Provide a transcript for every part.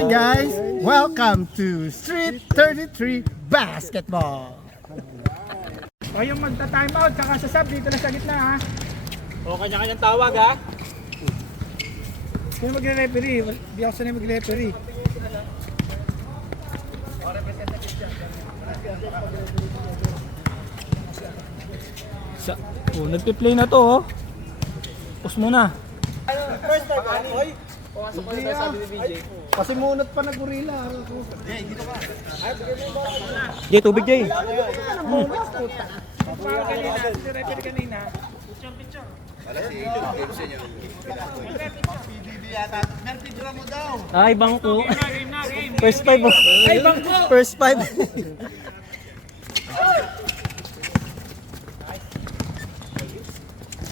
Hi guys! Welcome to Street 33 Basketball! O yung magta-time out, saka sa sub, dito lang sa gitna ha. O kanya-kanyang tawag ha. Sino magre-referee? Hindi ako sanay magre-referee. Nagpi-play na to oh. Pause muna. First time ba? Oy! Pumasok ko na sabi ni BJ. Kasi munot pa na gorilla. Jay, tubig Jay. Pagpawag kanina, si referee kanina. Ay, bangko. First five. Ay, bangko! First five.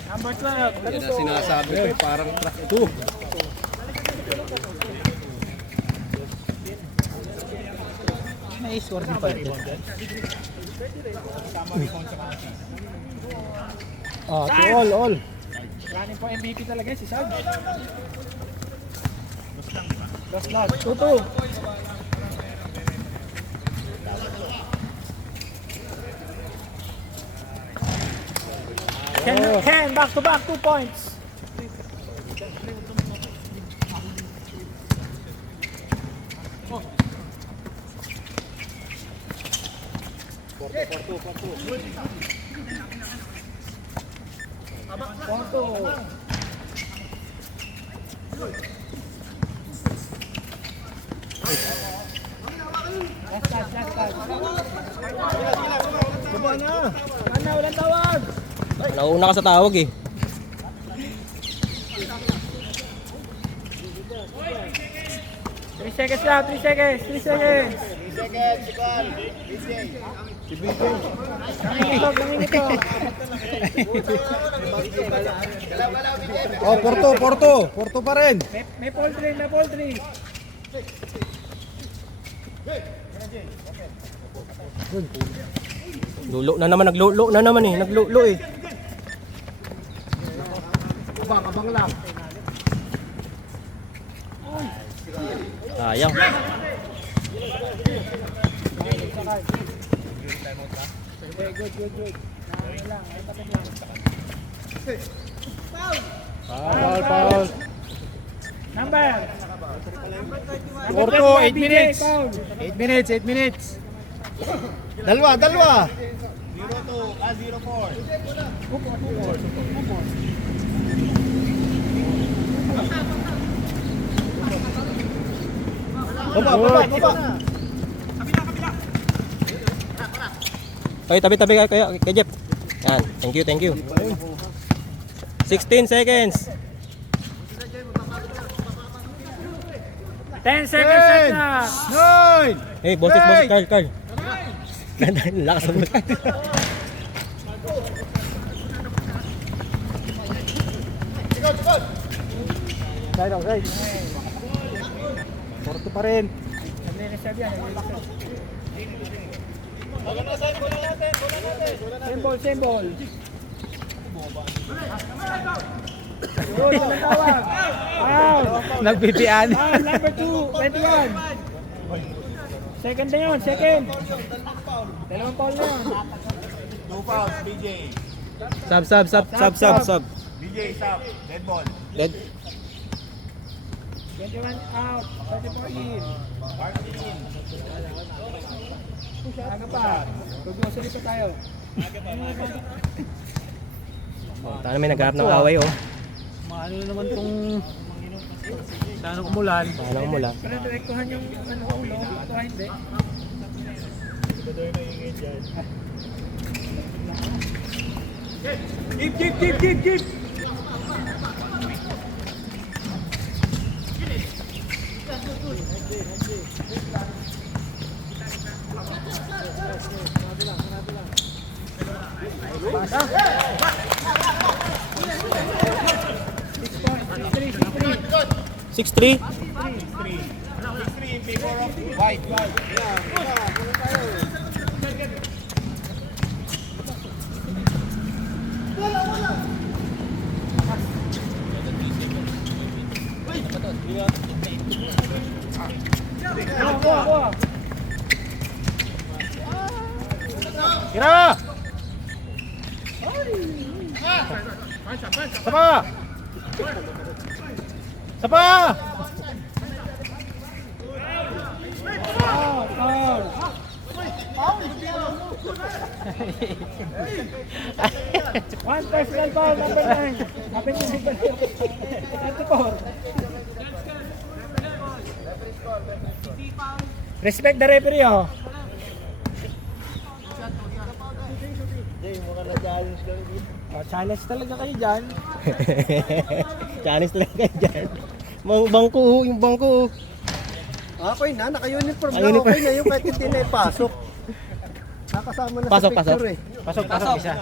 Number 12. Yan ang sinasabi ko, parang track ito. May score din pa ito. All. Running po MVP talaga si Sab. Last. Tuto. Ken, back to back, 2 points. Porto. Last. Baba na! Ano, walang tawag. Nauna ka sa tawag eh. Seconds lang, 3 seconds. Nangingitok. Oh, Porto pa rin. May poultry. Naglulo na naman eh. Naglulo eh. Abang lang. Sayang. Good. Foul. Number. Porto, 8 minutes. Foul. 8 minutes. Dalawa. 0-4. Baba. Okay, tabi kay Jeff. Yan, thank you. 16 seconds. 10 seconds set na. 9. Hey, boses, Carl. Lakas mo. Side. Porto pa rin. Symbol. Good, walang tawag. Foul. Nagpipian. Foul, number 2, 21. Second na yun. Dalawang foul na yun. 2 fouls, BJ. Sub. BJ, stop. Dead ball. Dead. 21 out, 34 in. Aga pa. Pag-grocery pa tayo. Tayo may nagharap ng away oh. Maano naman tong sana umulan. Pero direktuhan yung ulo, direktuhan hindi. Keep. Six three. 6-3 in favor of White. Gira! Sapa! Sapa! Foul. One personal foul, number 9. Hapin mo si 24. Respect the referee, oh. Oh, challenge talaga kayo dyan. Chinese talaga kayo dyan. Bangko, yung bangko. Okay na, naka-uniform na. Naka-uniform. Okay na yung kahit hindi na ipasok. Nakasama na Pasok, sa picture pasok. eh. Isa.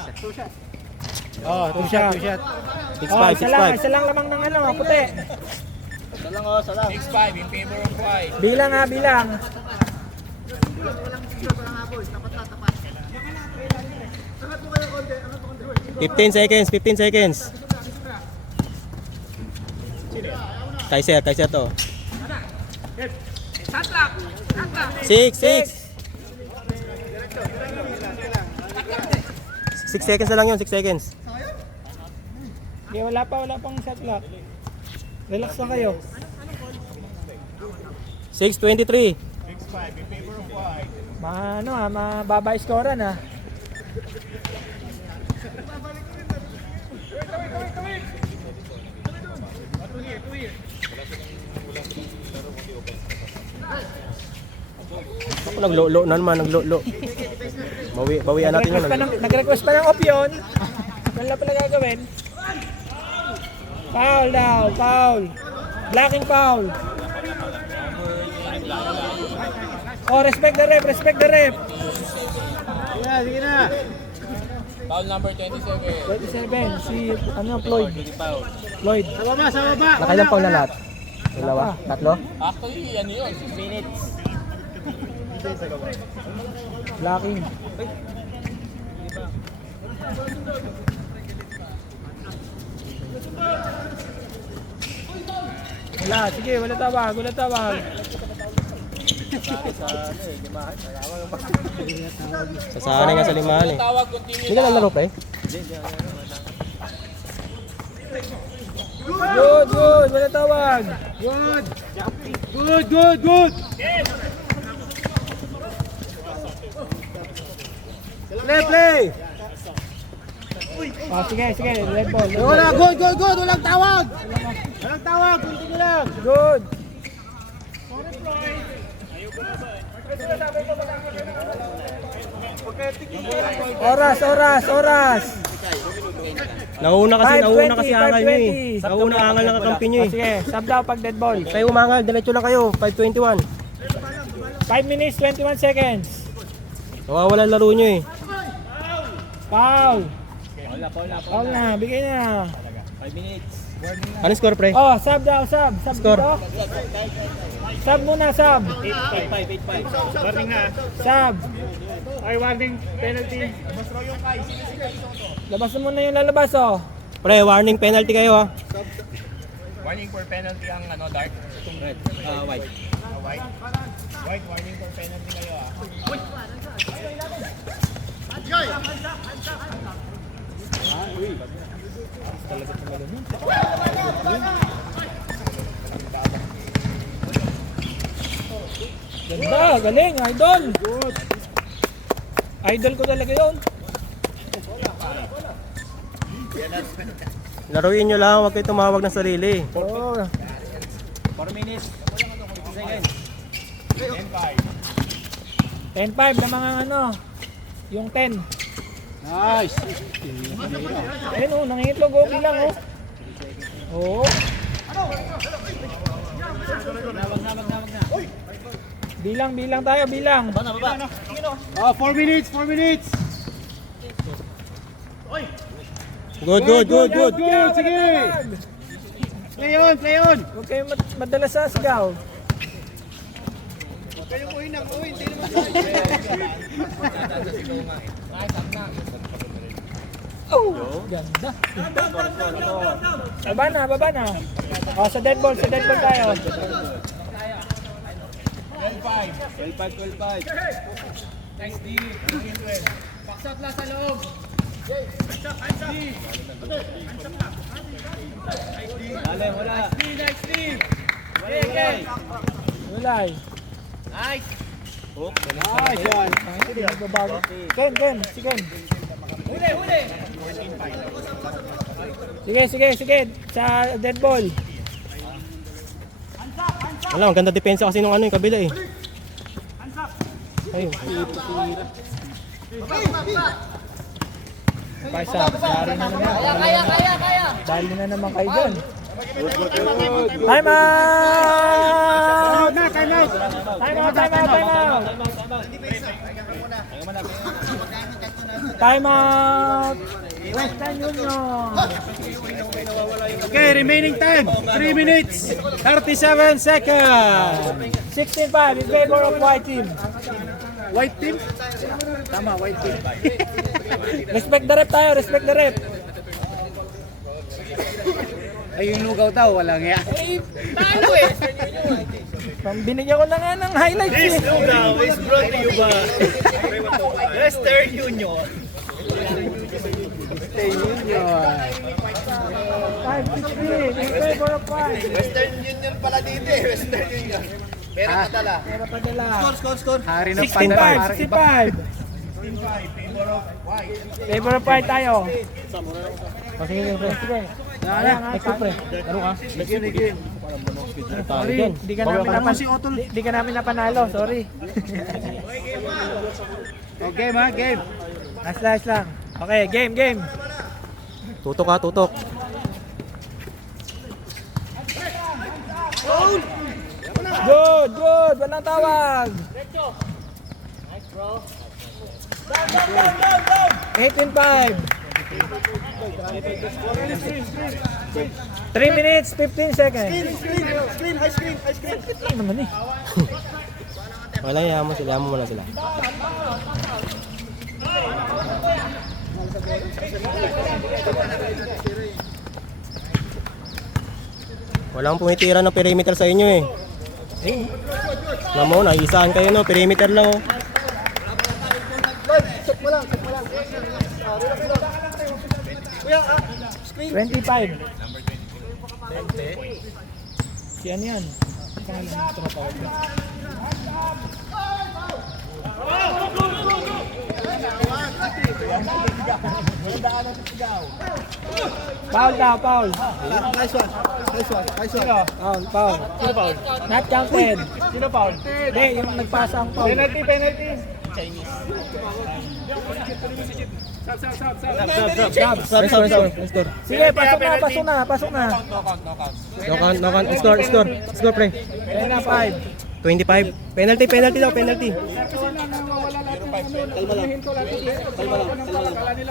Oh, two shot. 6'5", Oh, isa lang 6'5". lamang ng ano, puti. Sa lang. 6-5 in favor of white. Bilang ha, bilang. 15 seconds, 15 seconds. Kaiser to. 6. 6 seconds na lang yun, 6 seconds. Okay, wala pang shot clock. Relax lang kayo. 6:23. Mababa scorean ha. Ako naglo-lo na naman, naglo-lo. Bawian natin yun. Nag-request pa ng option. Wala pala gagawin. Foul daw, foul. Blocking foul. Oh, respect the ref, respect the ref. Sige na. Foul number 27. 27, si Floyd. Floyd. Sa baba. Nakailan pa na lahat? Dalawa? Tatlo? Actually, ano yun? 6 minutes. Blocking. Wala, sige, wala tawag. Sasanay nga sa limahan eh. Tawag, continue. Hindi ka lalaro pre? Good, wala tawag. Good. Play. Oh, sige, red ball. Wala, good. Walang tawag. Continue lang. Good. Oras. Nauna kasi 5:20, angal nyo eh. 5:20. Nauna angal ng kakampi nyo Oh, eh. sige, sub daw pag dead ball. Kayo umangal, diretso lang kayo. 5:21. 5 minutes, 21 seconds. Nawawala laro nyo eh. Foul. Foul na, bigay na. Ano score pre? Oh, sub daw, sub. Sub Score. dito. Sub muna, sub. 8-5. Warning na. Sub. Ay, warning. Penalty. Labas mo muna yung lalabas, oh. Pre, warning penalty kayo ha. Warning for penalty ang ano, dark. Red, white. White. White, warning for penalty kayo ah. Ganda, galing, idol. Idol ko talaga yun. Laruin nyo lang, huwag kayo tumawag ng sarili. Oh. 4 minutes. 10-5. 10-5 na mga ano, yung 10. Nice. Ayun oh, nangitlog okay lang oh. Oo. Bilang tayo, bilang. 4 minutes. Good. Good, sige. Play on. Huwag kayong madala sa sigaw. Oh, ganda. Baba na. Oh, sa dead ball tayo. 12-5. 12-5. Next D. Backsat lang sa loob. Dale, wala. Ulay. Nice. Nice yan. Nagbabago. Ken, si Ken. Huli. Sige. Sa dead ball. Wala, ang ganda depensa kasi nung ano yung kabila eh. Ayun. Paisa, yari na naman. Kaya. Dali na naman kayo dyan. Time out! Time out! Western Union. Okay, remaining time, 3 minutes, 37 seconds. 16-5 in favor of white team. White team? Tama, white team. Respect the rep tayo, respect the rep. Ay, yung lugaw daw, walang nga. Talo eh. Binigyan ko na nga ng highlights eh. lugaw is brought to you by Western Union. 5-3 in favor of white. Western Union pala dito eh. Western Union. Pera padala. Pera padala. Score. Hari ng 65. Favor of white tayo. Sige. Next pre. Laro ka. Sorry, di ka namin napanalo. Sorry. Okay, ma, game. Last lang. Okay, game. Tutok ha, tutok. Good. Walang tawag. 18-5. 3 minutes, 15 seconds. Ano naman eh? Wala, yaman mo na sila. Walang pumitira ng perimeter sa inyo eh. Alam mo, naisahan kayo no, perimeter lang oh. 25. Si ano yan? Foul. Nice one. Foul. Sino foul? Not counted. Sino foul? Hindi, yung nagpasa ang foul. Penalty. Score. Sige, pasok na. Knockout. Score pre. 25. 25. Penalty daw.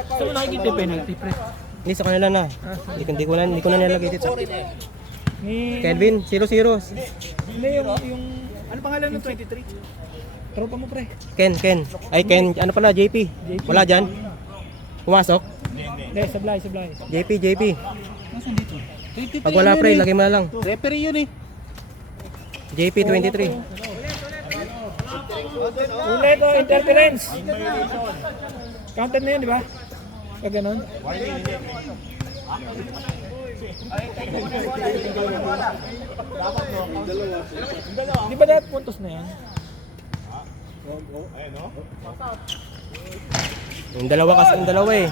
Saan mo nakikita yung penalty, pre? Hindi sa kanila na. Hindi ko na nilagay dito. Ni... Kelvin, 0-0. Hindi, yung... Ano pangalan ng 23? Tropa mo, pre. Ken. Ay, Ken. Ano pala, JP. Wala dyan. Pumasok. Hindi, sablay. JP. Pag wala pre, lagay mo na lang. Referee yun eh. JP 23. Ulit o, interference. Counted na yun, di ba? Pag ganun. Di ba dahil puntos na yan? Yung dalawa eh.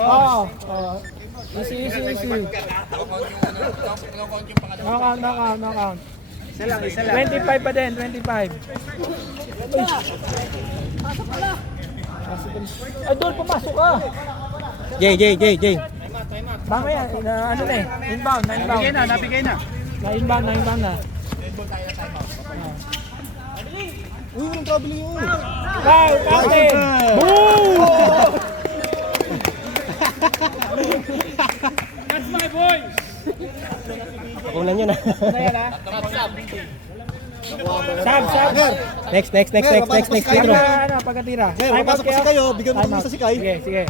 Oo. Easy. Knockout. Isa lang. 25 pa din, 25. Ay, doon pumasok ka. J. Mamaya, ano na eh, inbound. Nabigay na. Na-inbound na. Uy, walang traveling yun. Foul, captain! Boom! That's my boy! Kunan nyo na. Ano yan ha? Sab. Next. Pedro. Pagkatira. Papasok kasi kayo, bigyan mo Time kami out. sa sikay. Sige.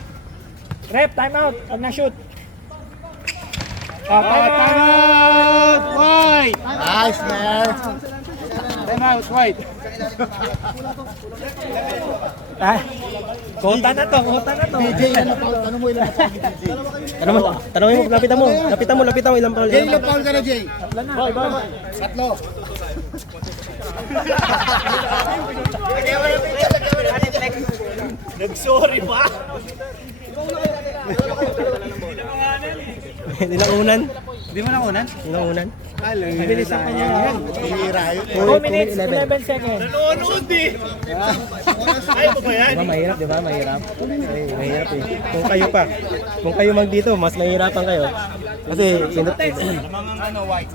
Rep, time out. Pag na-shoot. Time out! White! Nice, man. out, white. Ah, kota na to, kota na to. DJ, ilan na foul? Tanong mo ilan na foul ni DJ. Tanongin mo, lapitan mo ilang foul. Jay, ilan foul ka na, Jay? Tatlo na. Tatlo. Nag-sorry pa. Hindi na unan. Di mo nakunan? Hindi na unan. Mabilis ang kanya yan. Hira yun. 2 minutes, 11 seconds. Nanonood eh. Ayaw mo ba yan? Diba mahirap, di ba? Mahirap. Ay, mahirap eh. Kung kayo mag dito, mas mahirapan kayo. Kasi, Mga ano, white.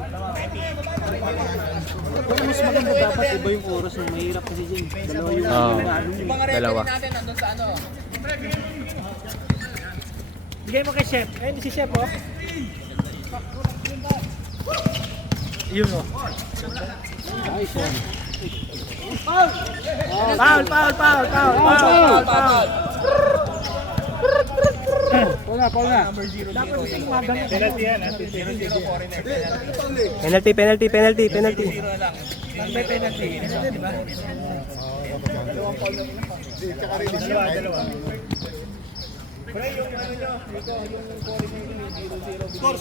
Mas maganda dapat iba yung oras ng mahirap kasi dyan. Dalawa yung dalawa. Bigay mo kay Chef. Ayun si Chef, oh. Yun, oh. Foul. Paul na. Dapat yung magang. Penalty yan, ha? Penalty. May penalty. Diba? Dalawa. Score.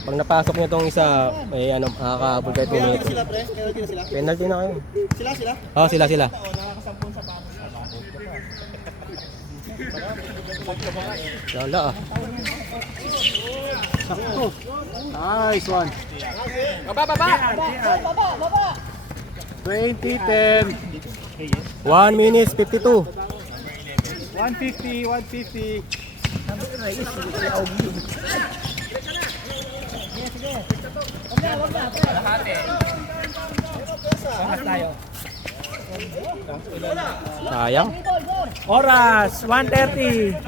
Pag napasok nyo tong isa, may ano, makakaabot kahit 2 minutes. Penalty na kayo. Sila? Oo, sila. Lala ah. Sakto. Nice one. Baba. 20-10. 1 minutes 52. 150. Pangas tayo. Sayang. Oras, 1:30.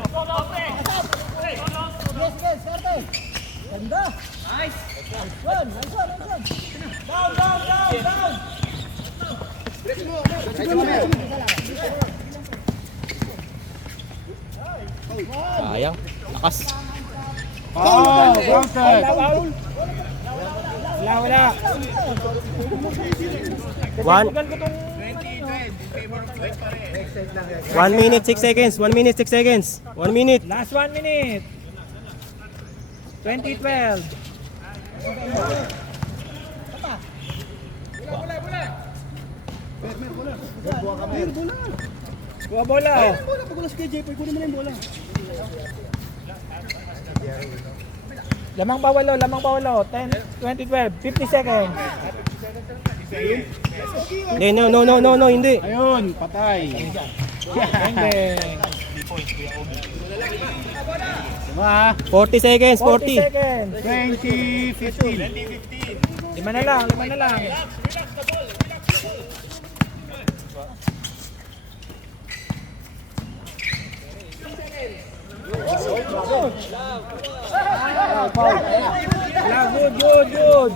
Sayang. Lakas. Oh, bounced. Wala. One. Tagal ko tong 1 minute 6 seconds. 1 minute 6 seconds. 1 minute. last 1 minute. 2012. Buwa bola. Lamang bawalo. 10, 2012, 50 seconds. Hindi, no, hindi. Ayun, patay. Bang bang. Diba? 40 seconds, 40 40. seconds. 20-15. Lima na lang. Good.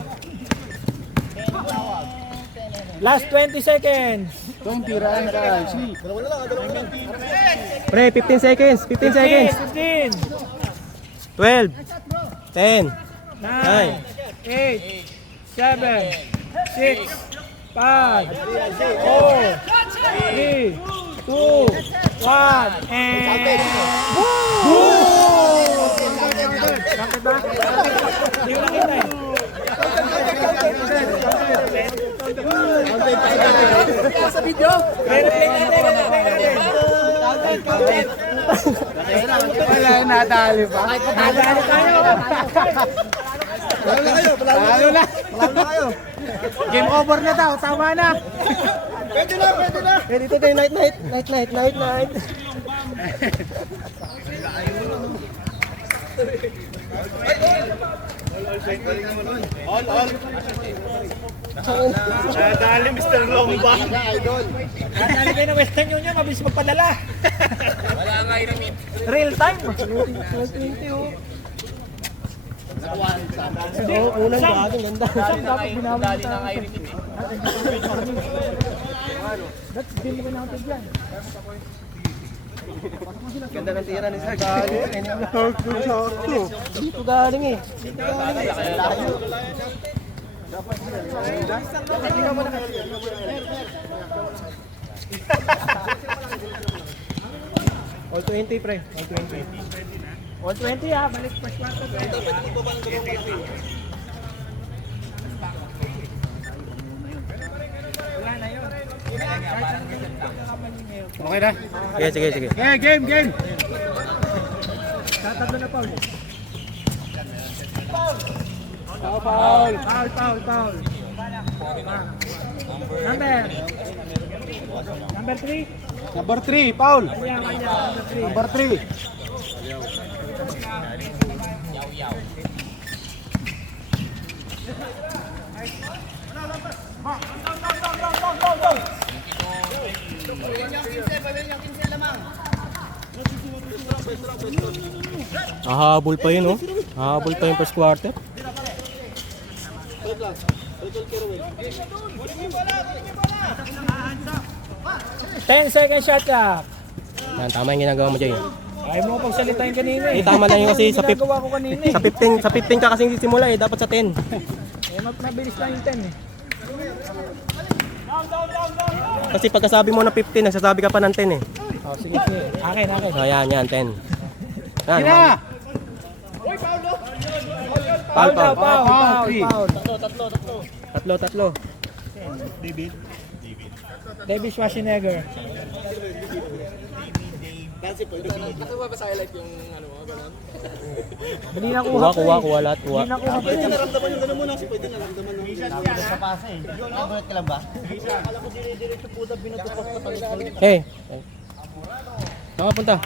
Last 20 seconds. 20, Ryan guys. Pre, 15 seconds. 15 seconds. 15, 12. 10. 9, 8, 7, 6, 5, 4, 3, 2, 1, and... Bakit ba? Hindi ko nakita eh. Sa video. Replay natin. Wala, nadali pa. Nadali tayo. Lalo na kayo. Game over na daw, tama na. Pwede na. Eh, dito tayo night. All. Nadali Mr. Longba. Nadali kayo na Western Union, mabilis magpadala. Wala nga i-remit. Real time. Unang bagong ganda. Isang dapat ginamit Nadali sa... na nga i-remit. That's din ko natin dyan. Ganda ng tira ni Sarge. Sakto. Dito galing eh. All 20 pre. All 20. All 20 ha, balik first quarter. Wala na yun. Okay na. Sige, sige, sige. Okay, game. Tatatlo na Paul. Foul. Foul. Number 3. Number 3, foul. Kanya, number 3. Number 3. Hahabol pa yun oh. Hahabol pa yung first quarter. 10 second shot clock. Yan, tama yung ginagawa mo dyan. Ayaw mo pagsalitain kanina eh. Tama lang yun kasi sa ginagawa ko kanina eh. Sa 15 ka kasing simula eh, dapat sa 10. Mabilis lang yung 10 eh. Kasi pagkasabi mo na 15, nagsasabi ka pa ng 10 eh. Oh, sige. Akin. Oh, yan, 10. Yan, Kina. Foul. Tatlo. David Schwarzenegger. Hindi na kuha. Kuha lahat, kuha. Hindi na kuha. Hey. Saan ka punta?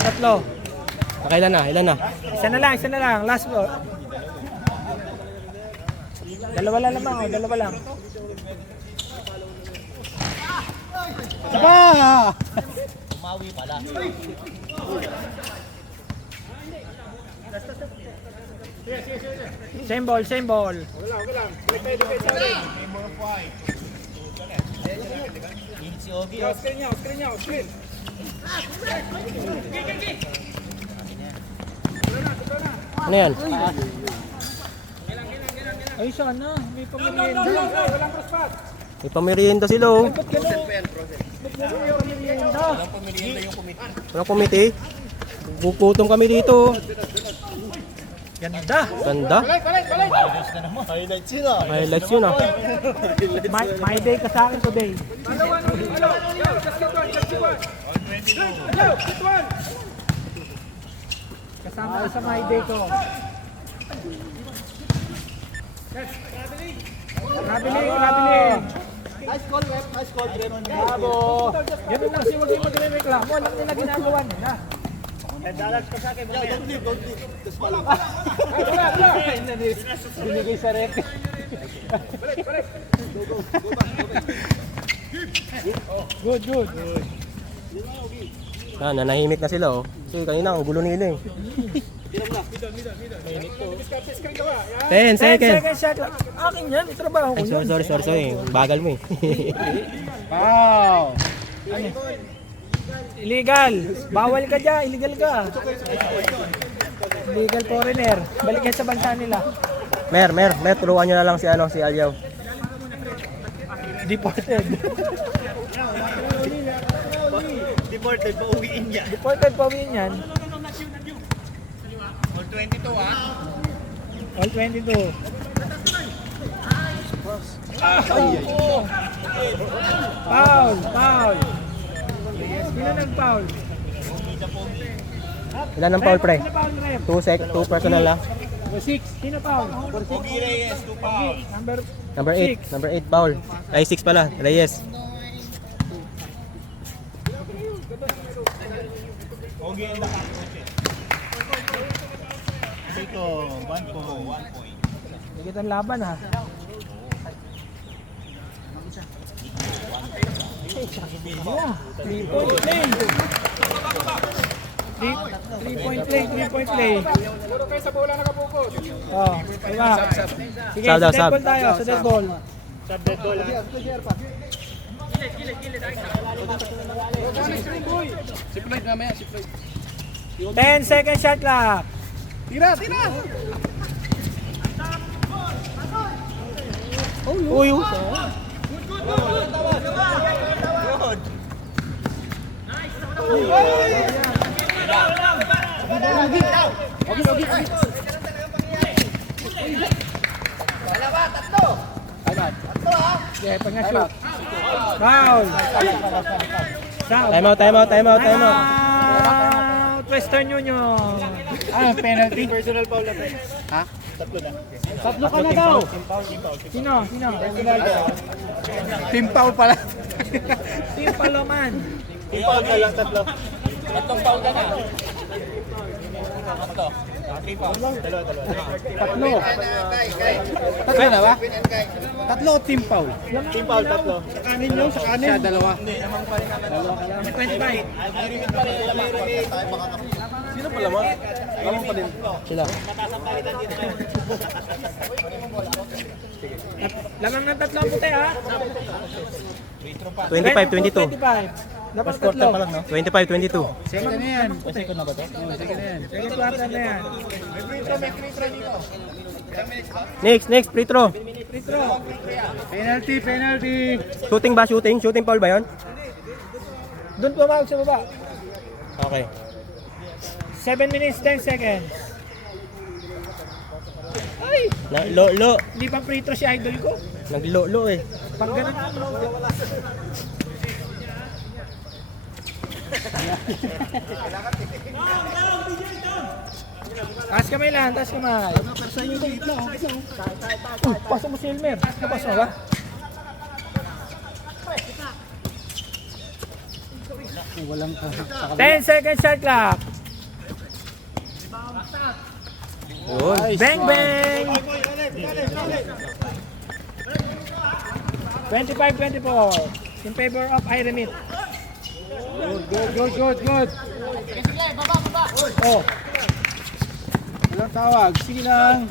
Tatlo. Ilan na? Isa na lang. Last ball. Dalawa lang. Saba! Same ball. Ano yan? Ay, sana. May pamerienda. Walang crosspass. May pamerienda sila oh. Ba't gano'n? Walang committee. Bukutong kami dito. Ganda. Highlights yun ah. My day ka sa akin today. Kasama ko sa my day ko. Rabiling. Nice call, Brett. Bravo. Ganun lang, huwag yung magre-reklamo. Alam nila ginagawa nila. Binigay sa rep. Good. Nanahimik na sila oh. Kasi kanina ang gulo nila eh. 10 seconds. Second shot lang. Akin yan, trabaho ko Ay, yan. sorry. Bagal mo eh. Wow. Illegal. Bawal ka dyan, illegal ka. Illegal foreigner. Balik yan sa bansa nila. Mer, turuan nyo na lang si Alyaw. Deported. Deported pa uwiin yan. All 22 Foul. Sino nag-foul? Ilan ang foul pre? Sino foul, ref? 2 personal lang. Number 6. Sino foul? Pogi Reyes, 2 foul. Number 8 foul. Ay 6 pala, Reyes. Ito, 1 point. Higit ang laban ha. Yeah, 3 point play. 3-point play, 3-point play. Oh, diba? Sige, Sab daw, sa dead sab. ball tayo, sa dead ball. 10 second shot clock. Tira! Uy, Okay, pag na-shoot. Foul. Foul. time out, time out, time out, time out. Out. Western Union. Penalty. Tatlo ka na daw. Sino? Team foul pala. Team Paloman. Tatlo. Tatlo na ba? Tatlo o team foul? Sa kanin yung, sa kanin. Siya, dalawa. 25. Sila. Lamang ng tatlo ang puti ha. 25, 22. 25. Dapat tatlo. 25, 22. Second na yan. Second na ba to? Oo, second na yan. Second quarter na yan. Next, free throw. Free throw. Penalty. Shooting ba? Shooting foul ba yun? Doon pumawag sa baba. Okay. 7 minutes, 10 seconds. Lo. Hindi pa free throw si idol ko. Naglo eh. Pag ganun. Taas kamay lang, taas kamay. Pasok mo si Elmer. Napasok ba? Walang 10 seconds shot clock. Yun. Bang bang! 25-24 in favor of Iremit. Good. Oh, Walang tawag. Sige lang.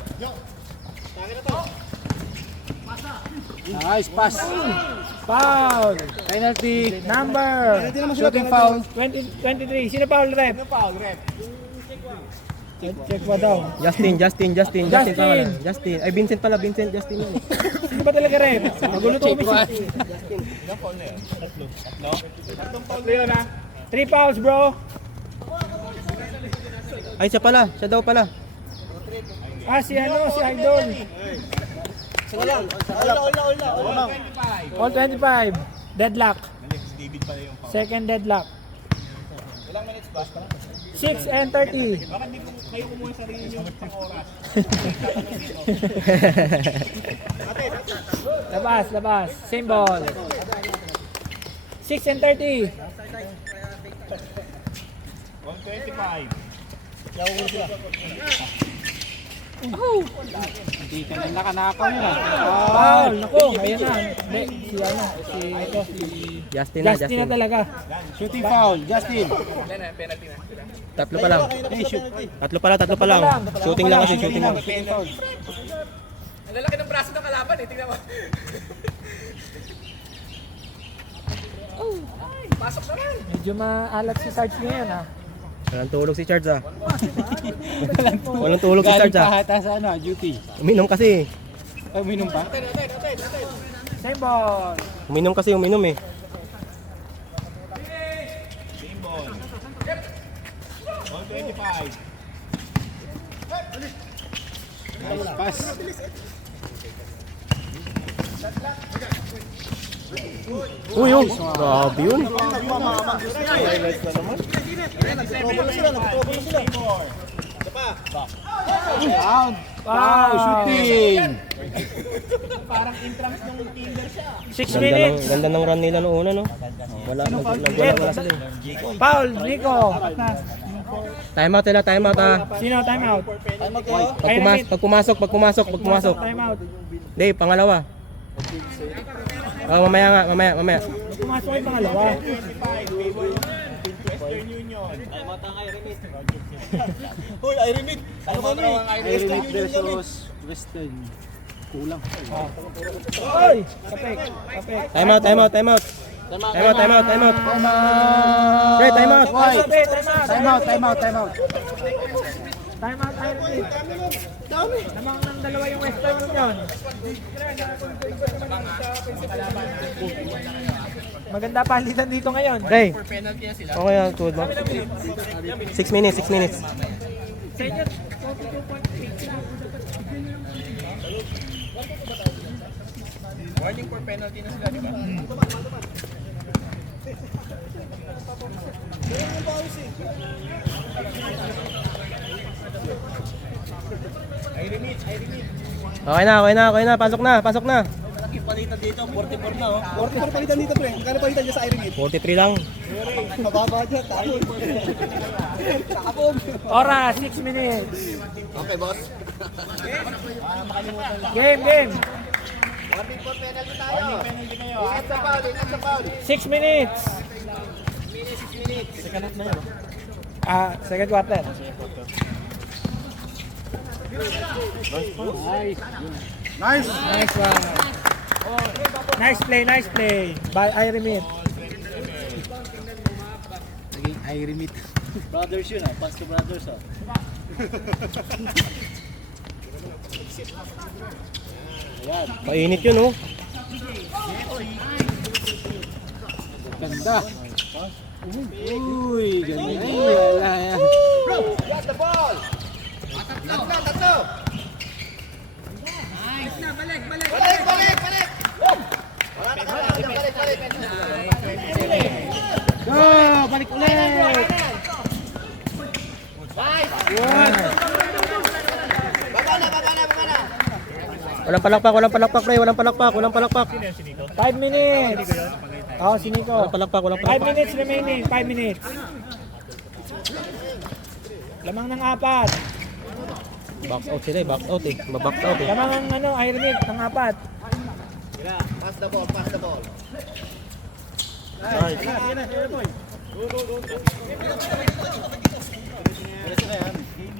Nice pass. foul. Penalty. Number Shooting foul. 23. Sino foul rep? Check mo daw. Justin Justin. pala. Justin. Ay, Vincent pala, Justin yun. Sino ba talaga rep? Magulo to umisip. 3 fouls bro. Ay, siya daw pala. Ah, si Idol. All 25. Deadlock. Second deadlock. 6 and 30. Labas. Same ball. 6 and 30. 125. Hindi ka na nakanakaw nila. Foul. Naku, ayan na. Hindi, si Justin Justin na talaga. Shooting foul. Justin. Tatlo pa lang. Hey, shoot. Tatlo pa lang. Shooting lang kasi, shooting lang. Shooting foul. Medyo maalat si Sarge ngayon ha. Walang tulog si Charles ah. Walang tulog si Charles ah. Galing pa sa ano, duty. Uminom kasi. Ay, uminom pa? Same ball. Uminom eh. Symbol. 125. Nice pass. Uy, grabe yun. Down. Wow. Shooting. 6 minutes. Ganda ng run nila noong una, no? Wala sila. Foul, Nico. Time out ah. Sino time out? Pag pumasok. Time out. Hindi, pangalawa. Oh, mamaya. Pumasok yung pangalawa. Western Union. Ironit versus Western. Kulang. Oy! Kapek. Kapek. Time out. Time out. Pre, time out. Time out. Time out. Iron Meat. Lamang ng dalawa yung Western Union. Maganda palitan dito ngayon. Hey. Okay yan, good mo. 6 minutes. Sa inyo, 42.8. Warning for penalty na sila, di ba? Okay na. Pasok na. Palitan dito, 44 na oh. 44 palitan dito pre. Magkano palitan niya sa Ironit? 43 lang. Mababa dyan, tayo. Oras, 6 minutes. Okay boss. Game. Warning penalty kayo, ha? 6 minutes. Second quarter. Nice. Nice one. Nice play. By Iron Meat. Naging Ironit. Brothers yun ah, pass to brothers ah. Mainit yun, oh. Ganda. Uy, ganda. Ay, wala yan. Go! Balik ulit! Walang palakpak, pre. Walang palakpak. 5 minutes. Si Nico. Walang palakpak. 5 minutes remaining. 5 minutes. Lamang ng 4. Box out sila, box out eh. Mabox out eh. Lamang ng Iron Meat ng 4. Pass the ball.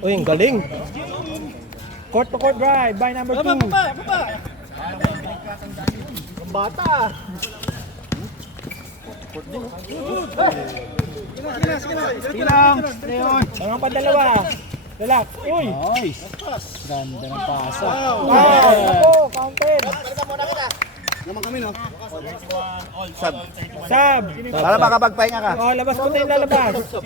Uy, ang galing. Court to court drive by number 2. Bata! Silang! Leon! Lamang pa dalawa. Relax. Uy! Nice! Ganda ng pasa. Ako, counted. Naman kami no? Sub. Para makapagpahinga ka. Labas ko na yung lalabas. Sub.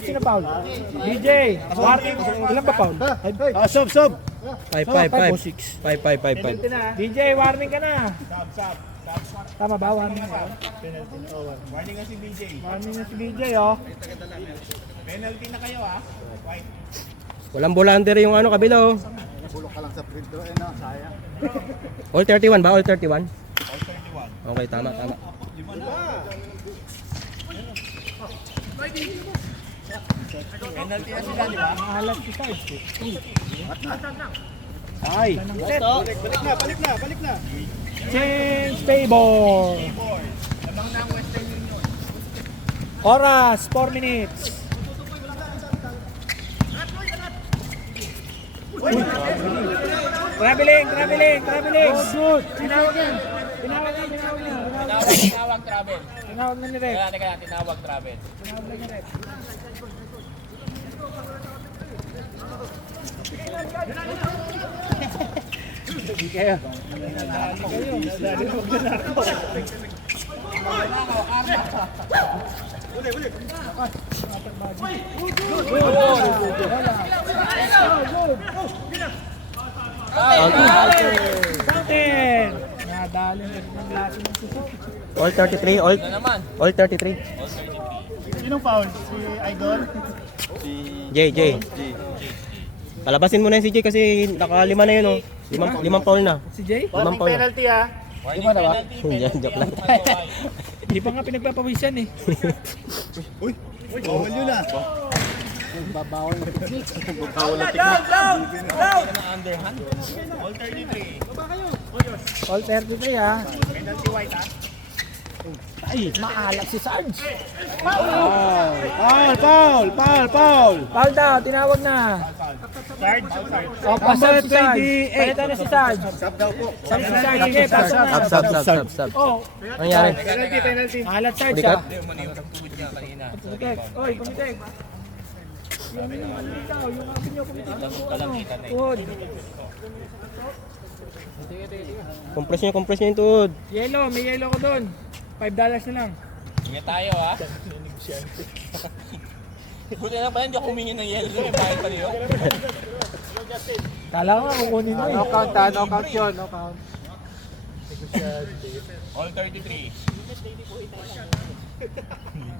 Sino foul? DJ. Warning. Ilan ba foul? Sub. 5. DJ, warning ka na. Tama ba? Warning ka. Warning nga si BJ. Warning na si DJ, oh. Penalty na kayo, ha? White. Walang bolander yung ano kabila, oh. Bulok ka lang sa print no? Sayang. All 31 ba? All 31? All 31. Okay, tama. Penalty na sila, di ba? Alat si Sarge. Ay! Set. Balik na! Change table. Lamang na ang Western Union. Oras, 4 minutes. Traveling. Good. Tinawag Travel. na ni Rex. Teka, tinawag travel. Hindi kayo. Fountain. Nadali ng klase ng Suzuki. All 33, all 33. Sinong foul? Si Idol? J. Palabasin mo na yun si J kasi nakalima na yun, oh. Limang foul na. Si Jay? Limang foul na. Penalty ah. Warning penalty. Yan, joke lang. Hindi pa nga pinagpapawisan eh. Bawal yun ah. Babawal na technique. Underhand. All 33. All 33 ha. Penalty white ha. Ay, maalat si Sarge. Foul! Foul daw, tinawag na. Sarge. O, pasal si Sarge. Palitan na si Sarge. Sub daw po. Sab si Sarge, sige, pasal na. Sub. Oh, Ano nangyari? maalat Sarge Balikat? ha. Hindi, umano yung tugod niya kanina. Pumitek, oy, pumitek. Yung ikaw, yung akin nyo, pumitek ng tuhod. Compress nyo yung tuhod. Yellow, may yellow ko doon. $5 na lang. Ingat tayo ha. Buti na pala hindi ako humingi ng yellow. May bayad pa rin yun. Kala ko nga kukunin mo eh. No count ha, no count yun. No count. All 33.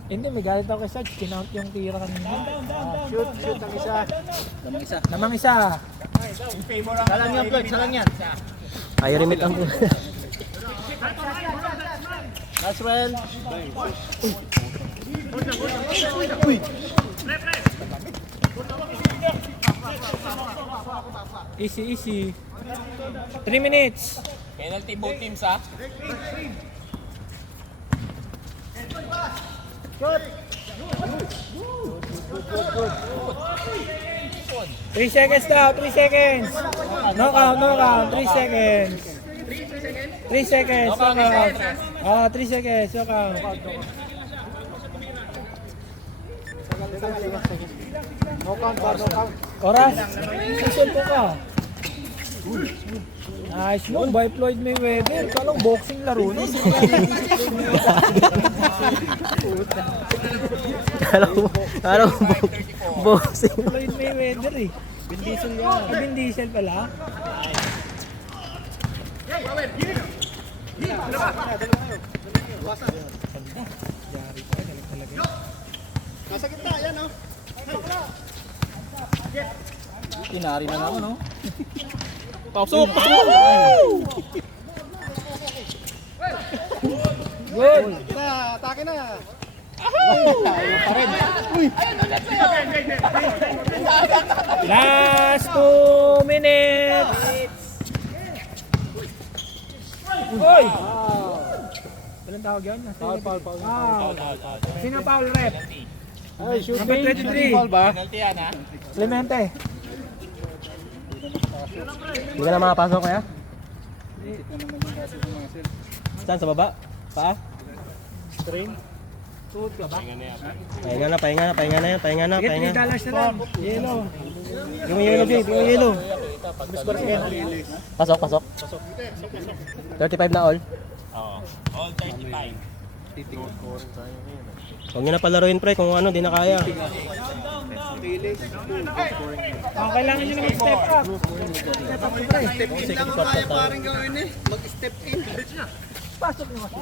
Hindi, may galit ako kay Sarge. Kinount yung tira kanina. Shoot ang isa. Namang isa. Salang yan, Floyd. Salang yan. Ay, remit ang Last well. Easy. 3 minutes. Penalty both teams ha. Three seconds daw, 3 seconds. No count, 3 seconds. 3 seconds, no count. Oh, 3 seconds, no count. No count ba, no count. Oras, susulpo ka. Nice move by Floyd Mayweather. Kalong boxing laro na. Kala mo, boxing. Floyd Mayweather eh. Vin Diesel yan. Vin Diesel pala. Nasa gitna, yan oh. Kinari na naman, no? Pasok! Good. Atake na. Last 2 minutes. Uy! Walang tawag yun? Foul. Foul. Sino foul rep? Ay, shooting. Number 23. Shooting foul ba? Penalty yan ha. Clemente. Hindi ka na makapasok kaya? Saan? Sa baba? Pa? Tuhod ka ba? Pahinga na yan. Sige, $3 na lang. Yellow. Yung yellow, Jay. Yung yellow. Pasok. 35 na all. Oo. All 35. Huwag nyo na palaruin pre kung ano, di na kaya. Kailangan nyo na mag-step up. Step in lang ang kaya paring gawin eh. Mag-step in. Pasok na mas.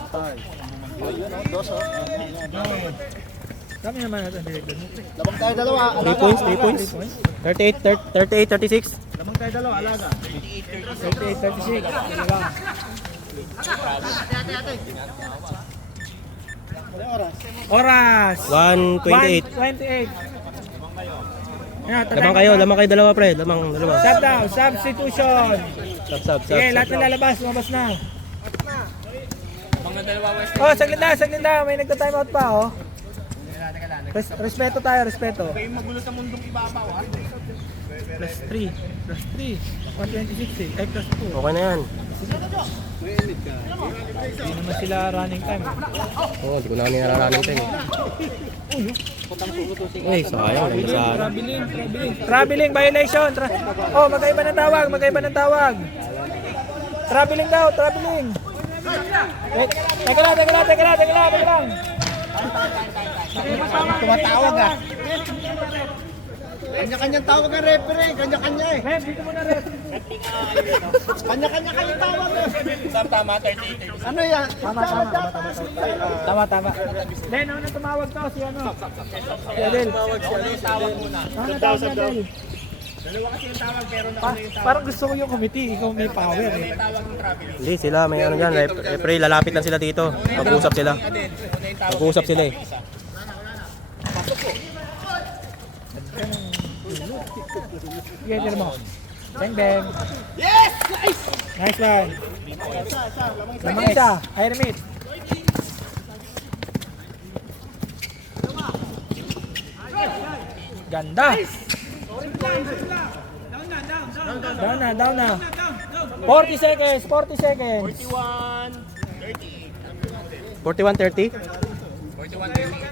Kami naman natin director. Labang tayo dalawa. 3 points. 38, 36. Labang tayo dalawa, alaga. 38-36. Diba? Oras. 1:28. 1:28. Lamang kayo dalawa pre. Lamang dalawa. Sub down, substitution. Sub. Sige, lahat na lalabas, lumabas na. Mga dalawa west. Oh, saglit na. May nagta-time out pa, oh. Respeto tayo, respeto. Kayo magulo sa mundong ibabaw ha. Plus 3. 126 eh. Ay, plus 2. Okay na yan. Hindi naman sila running time. Oo, hindi ko na kanina nararaming time. Uy, sayang. Traveling violation. Magkaiba ng tawag. Traveling daw. Teka lang. Tumatawag ah. Kanya-kanyang tawag ang referee. Kanya-kanya eh. Ref, dito muna ref. Kanya-kanya kayong tawag eh. Tama, 38. Ano yan? Tama. Len, ano na tumawag ka? Si ano? Si Adel. Tawag muna. Ano na tawag ni Adel? Dalawa kasi yung tawag pero Parang gusto ko yung committee. Ikaw may power eh. tawag ng traveling. Hindi sila, may ano dyan. Referee, lalapit lang sila dito. Mag-uusap sila. Sige, tira mo. Bang, bang. Yes! Nice one. Lamang isa. Hermit. Ganda. Down na. 40 seconds. 41, 30. 41-30?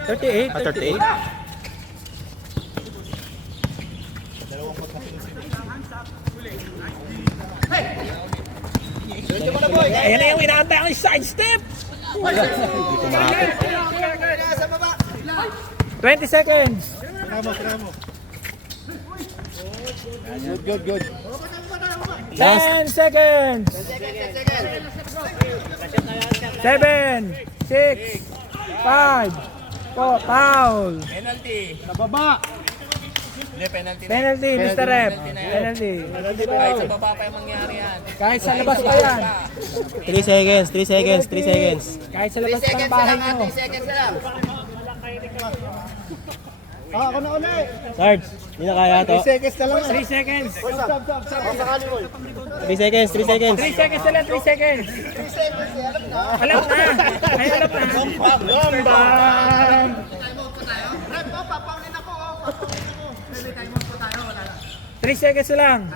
38. 38? Ayan na yung inaantay ang side step. 20 seconds. Good. 10 seconds. 7, 6, 5, 4, foul. Penalty. Nababa. Hindi, penalty na. Penalty, Mr. Rep. Penalty. Kahit sa baba pa yung mangyari yan. Kahit sa labas pa yan. 3 seconds, 3 seconds, 3 seconds. Kahit sa labas pa ng bahay nyo. Ako na ulit. Sarge, hindi na kaya to. 3 seconds na lang. 3 seconds. 3 seconds, 3 seconds. 3 seconds na lang, 3 seconds. Alam na. Ay, alam na. 3 seconds na lang.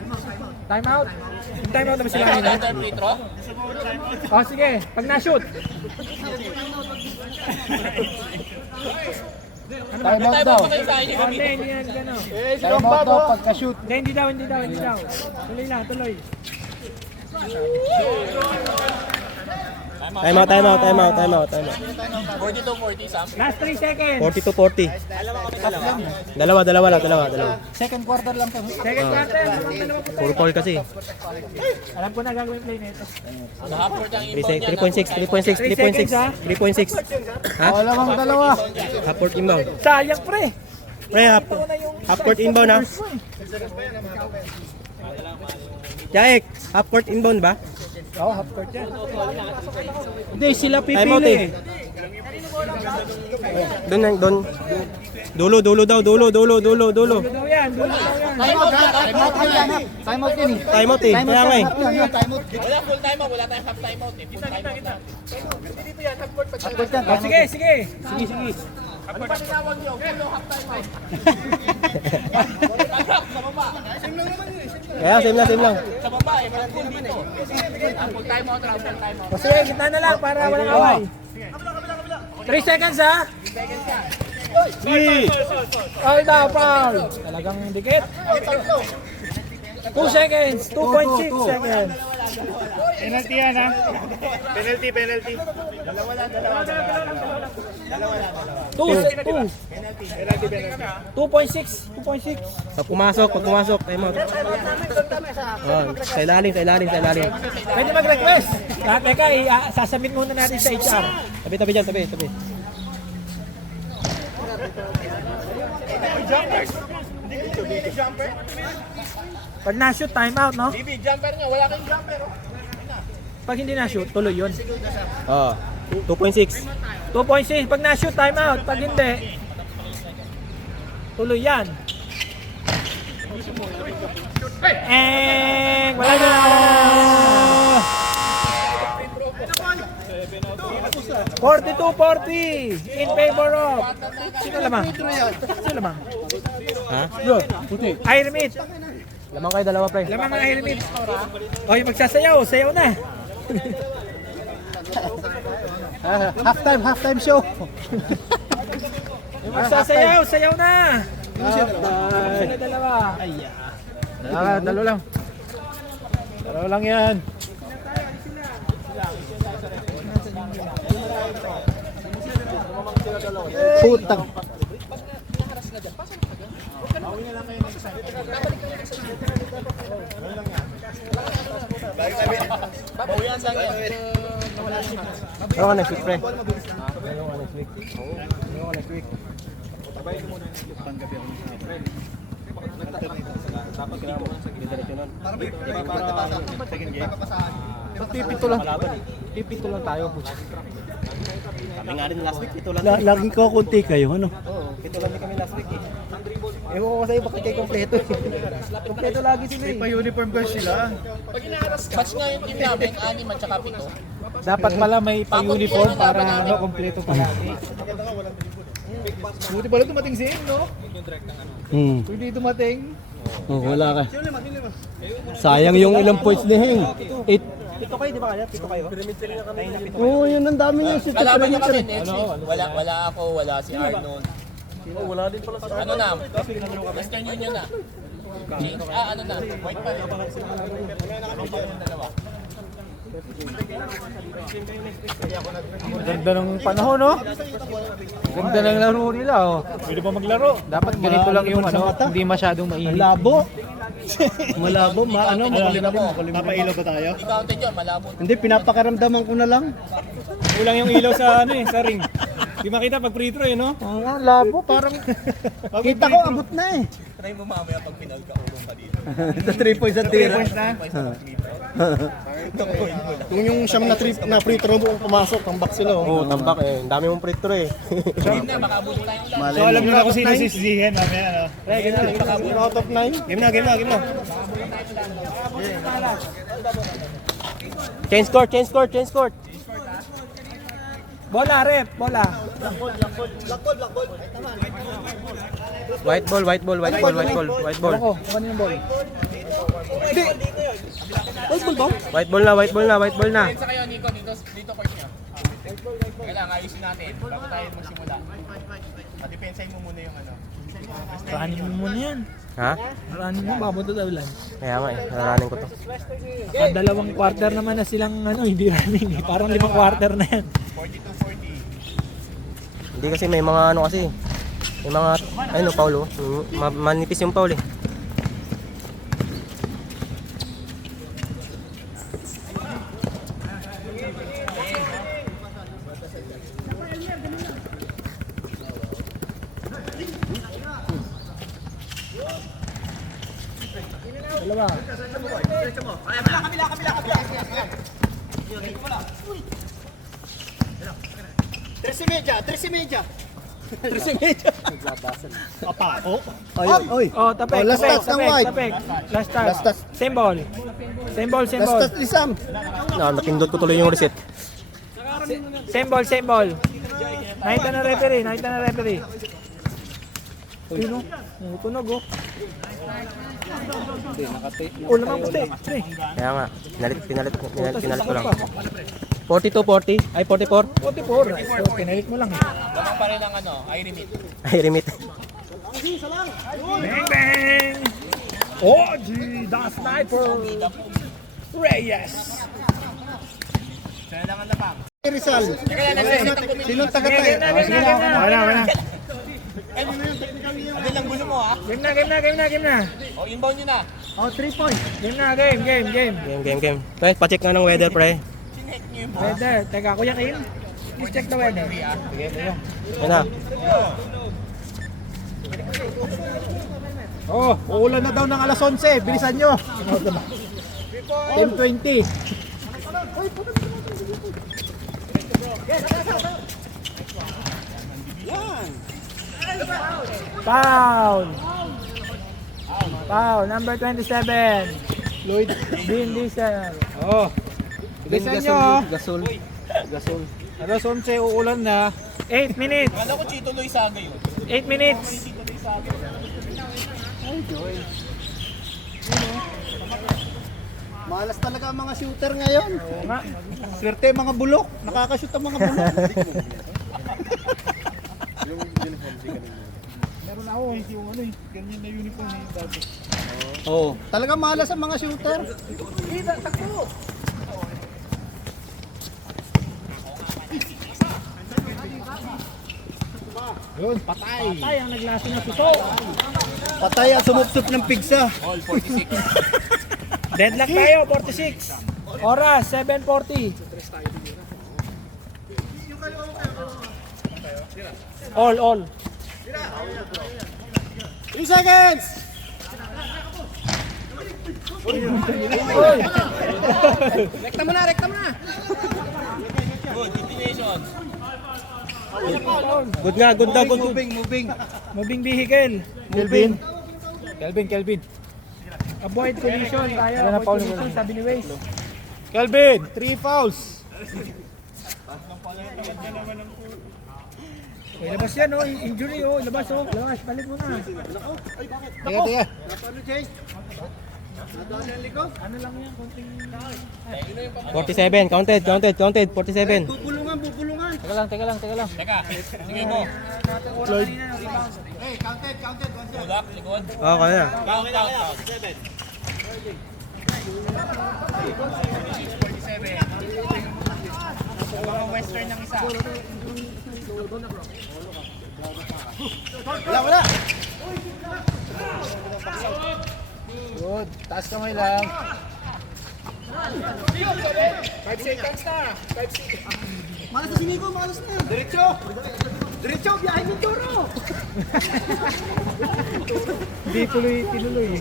Time out. Yung time out naman sila kanina. Free throw? Oh, sige. Pag na-shoot. Time out daw. Oh, hindi yan. Gano'n. Time out daw pagka-shoot. Hindi daw. Tuloy lang, tuloy. Time out. 42-40, Sam. Last 3 seconds. 40-40. Dalawa lang. Second quarter lang to. Second quarter. Puro call kasi. Alam ko na gagawin play nito. Sa half court ang inbound niya. 3.6. Ha? Wala mang dalawa. Half court inbound. Sayang pre. Pre, half court inbound ha? Jaek, half court inbound ba? Oh, half court yan. Hindi, sila Time out pipili. eh. Doon. Dulo. Dulo daw yan. Time out yun eh. Time out eh. Kaya nga eh. Wala full time out, wala tayong half time out. Full time out. Oh, sige. Ano ba tinawag niyo? Full half time out. Sa baba. Kaya same lang. Sa baba eh, walang full dito. Full time out, full time out. O sige, gitna na lang para walang away. 3 seconds ha. 3. Foul daw, foul. Talagang dikit. 2 seconds. 2.6 seconds. Penalty yan ha. Penalty. 2.6. Pag pumasok, time out. Sa ilalim. Pwede mag-request. Teka, sasabit muna natin sa HR. Tabi dyan. Pag na-shoot, time out, no? BB, jumper niyo, wala kayong jumper. Oh. Pag hindi na-shoot, tuloy yun. 2.6. 2.6. Pag na-shoot, time out. Pag hindi, tuloy yan. Wala na! 42-40 in favor of Sino lamang? Ha? Airmit. Lamang kayo dalawa pre. Lamang ang Airmit. O yung magsasayaw, sayaw na. Halftime show. Yung magsasayaw, sayaw na. Sila dalawa. Dalawa lang. Dalawa lang yan. Putang. Bawian lang yan. Ano ka next week pre? Pipito lang tayo. Kami nga rin last week, ito lang. Laging ko kunti kayo, ano? Oo, ito lang din kami last week eh. Ewan ko sa'yo, bakit kayo kompleto? Kompleto lagi sila eh. Pa-uniform guys sila. Pag inaras ka, batch nga yung team namin, 6 at saka 7. Dapat pala may pa-uniform para ano, kompleto palagi. Buti pala dumating si Ing, no? Kung hindi dumating. Wala ka. Sayang yung ilang points ni Heng. 8. Pito kayo, di ba kaya? Pito kayo? Oo, yun ang dami niya. Si Lalaban na kami next week. Wala ako, wala si Arnold. Wala din pala si Ano na? Western Union na. Ano na? White pa rin. Dalawa. Ganda ng panahon, no? Ganda ng laro nila, oh. Pwede ba maglaro? Dapat ganito lang yung ano, hindi masyadong mainit. Malabo. Malabo, makulimlim. Papailaw ba tayo? Hindi counted yun, malabo. Hindi, pinapakaramdaman ko na lang. Kulang yung ilaw sa ano eh, sa ring. Di makita pag free throw eh, no? Oo nga, labo. Parang kita ko, abot na eh. Try mo mamaya pag final ka, urong ka dito. Ito 3 points ang tira. Kung yung siyam na free throw mo pumasok, tambak sila. Oo, tambak eh. Ang dami mong free throw eh. Game na, baka abutin tayo ulan. So alam nyo na kung sino sisihin mamaya, ano? Out of 9. Game na. Change court. Bola, rep, bola. White ball. Ako, ano yung ball? White ball na. Sa kayo, Nico, dito court nyo. Kailangan ayusin natin bago tayo magsimula. Madepensahin mo muna yung ano. Ranin mo muna yan. Ha? Ranin mo, papunta sa ulan. Kaya nga eh, naranin ko to. At dalawang quarter naman na silang ano, hindi running eh. Parang 5 quarter na yan. 42-40. Hindi kasi may mga ano kasi. May mga, ayun o, Paulo. Manipis yung Paul eh. Dalawa. Oy. Oh, tapek, Last touch ng white. tapek. Last Last touch. touch. Same ball. Last touch ni Sam. Napindot ko tuloy yung reset. Same ball. Nakita na referee. Ayun o, tunog o. Ulam ang puti. Pre. Kaya nga, pinalit ko lang. 42-40, ay 44. 44. So, pinalit mo lang eh. Ganun pa rin ang ano, I remit. Ay, remit. Bang bang! Oh, gee, the sniper! Reyes! Kailangan na pa. Rizal. Teka lang, nasa-set ang pumili. Sino taga-tayo? Wala. Ano lang gulo mo ha? Game na. O, inbound nyo na. Oh, 3 points. Game na, game. Game. Pre, pacheck nga ng weather, pre. Chinek nyo yung Weather, teka, Kuya Kim. Please check the weather. Yan na. Oh, uulan na daw ng alas 11. Bilisan nyo. 10:20. Foul, number 27. Lloyd. Vin Diesel. Oh. Bilisan nyo. Gasol. Alas 11, uulan na. 8 minutes. Kala ko Chito Loy Saga yun. 8 minutes. Malas talaga ang mga shooter ngayon. Oo nga. Swerte mga bulok. Nakakashoot ang mga bulok. Meron ako yung ano eh, ganyan na uniform eh, dati. Oo. Talaga malas ang mga shooter. Yun, patay. Patay ang naglaso na suso. Patay ang sumupsup ng pigsa. All 46. Deadlock tayo, 46. Oras, 7:40. All. 3 seconds! Rekta mo na. Good, continuation. Good nga, good na, good. Moving vehicle. Kelvin. Kelvin. Avoid collision tayo. Avoid collision, sabi ni Waze. Kelvin, 3 fouls. Labas yan oh, injury oh, labas oh. Labas, balik mo na. Teka. 47, counted, 47. Teka lang. Teka, sige mo. Tulak, likod. Oo, kaya. Count. 47. Mga western ng isa. Wala. Good. Taas kamay lang. 5 seconds na. 5 seconds. Malas na sinigo, malas na. Diretso, biyahe ng Toro. Hindi tinuloy.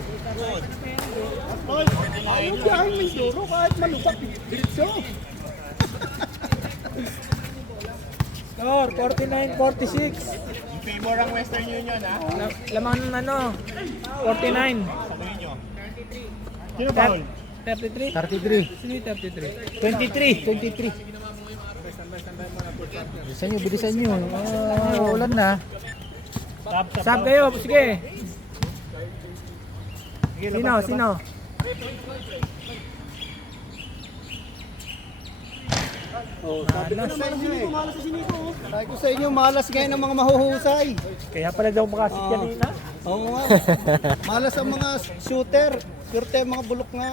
Ayaw biyahe ng Toro kahit malupak. Diretso. Score, 49-46. Favor ang Western Union ha. Lamang ng ano, 49. Sino foul? 33? 33. Sino yung 33? 23. Bilisan nyo. Ulan na. Sab kayo, sige. Sino? Sabi ko naman, malas na sinigo. Sabi ko sa inyo, malas ngayon ang mga mahuhusay. Kaya pala daw makasit kanina. Oo nga. Malas ang mga shooter. Swerte ang mga bulok nga.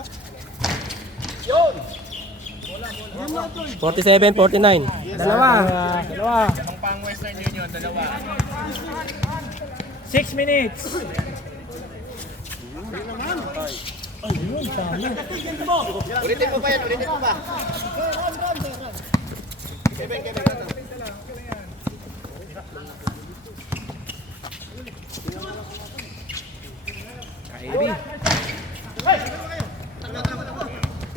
47, 49. Dalawa. Ang pang Western Union, dalawa. 6 minutes. Ulitin mo ba yan? Kairi.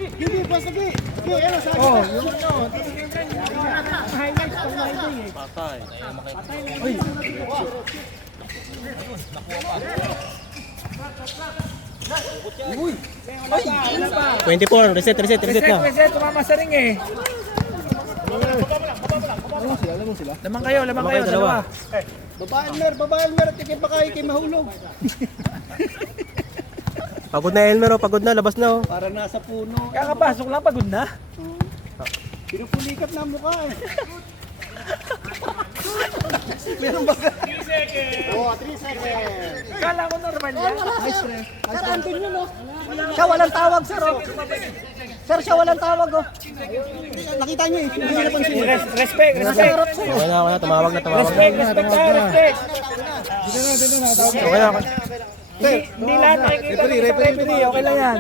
Hindi, basta sige. Sige, ano sa akin? Oh, yung ano. Highlights pang highlight eh. Patay. 24, reset na. Reset, tumama sa ring eh. Alam mo sila? Lamang kayo, dalawa. Babae Elmer, tikit baka ikay mahulog. Pagod na Elmer, pagod na, labas na. Para nasa puno. Kakapasok lang, pagod na. Pinupulikat na ang mukha eh. Meron ba? 3 seconds. Oh, 3 seconds. Kala ko normal yan. Nice pre. Sir, andun yun oh. Siya walang tawag, sir oh. Sir, siya walang tawag oh. Nakita niyo eh. Hindi niyo napansin. Respect. Okay na, tumawag na. Respect tayo, respect. Okay na. Hindi lahat nakikita ng isang referee, okay lang yan.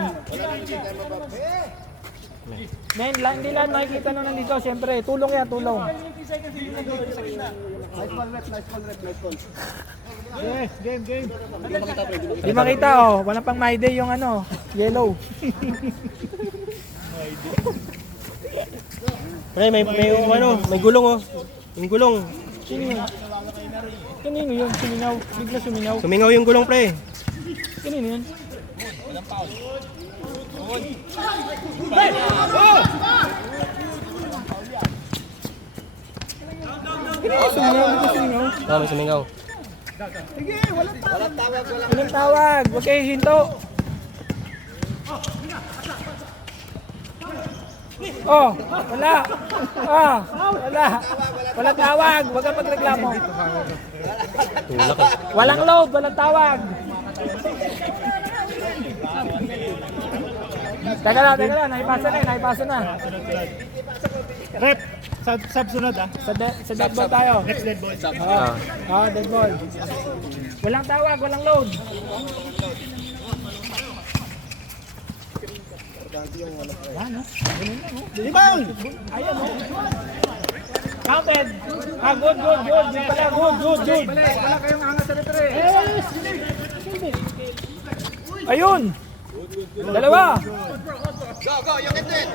Men, hindi lahat nakikita na nandito, siyempre, tulong yan, tulong. Nice ball rep. Yes, game. Hindi makita oh, walang pang my day yung ano, yellow. Pre, may gulong oh. Yung gulong. Sino yun? Kanino yun? Suminaw, bigla suminaw. Sumingaw yung gulong pre. Kanino yun? Kanino suminaw? Bigla suminaw. May sumingaw. Sige, walang tawag. Walang tawag, huwag kayo hinto. Oh, wala. Wala. Walang tawag, huwag kang magreklamo. Tulak eh. Walang load, walang tawag. Teka lang, naipasa na. Rep, sub sunod ah. Sa dead ball tayo. Next dead ball. Dead ball. Walang tawag, walang load. Rebound! Ayun, oh. Counted. Good. Yung pala, good. Wala kayong angas sa letre. Ayun. Dalawa. Go, you can do it!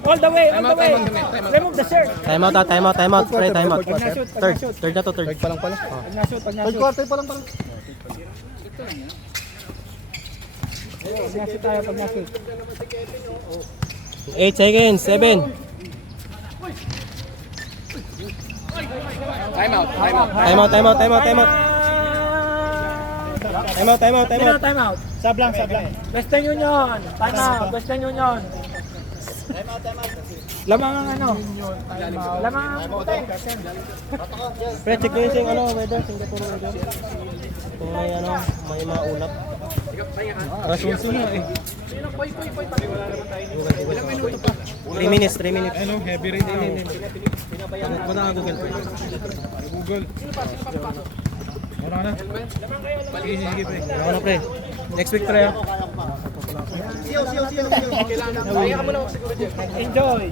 All the way, all the way. Remove the shirt. Time out, pre, time out. Pag na-shoot, pag Third, na-shoot. third na to, third. Pa lang pala. Pag na-shoot, pag Third na-shoot. quarter pa lang pala. Pag na-shoot tayo, pag na-shoot. 8 seconds, 7. Time out. Time out. Time out. Sab lang. Western Union. Time out. Western Union. Lamang ang ano? Lamang ang puti. Pre, check ko yung weather, Singapore weather. Kung may may maulap. Suso na eh. 3 minutes. Ano, heavy rin din. Ba't na Google? Google. Wala na. Sige, pre. Ako na pre. Next week pre. Enjoy.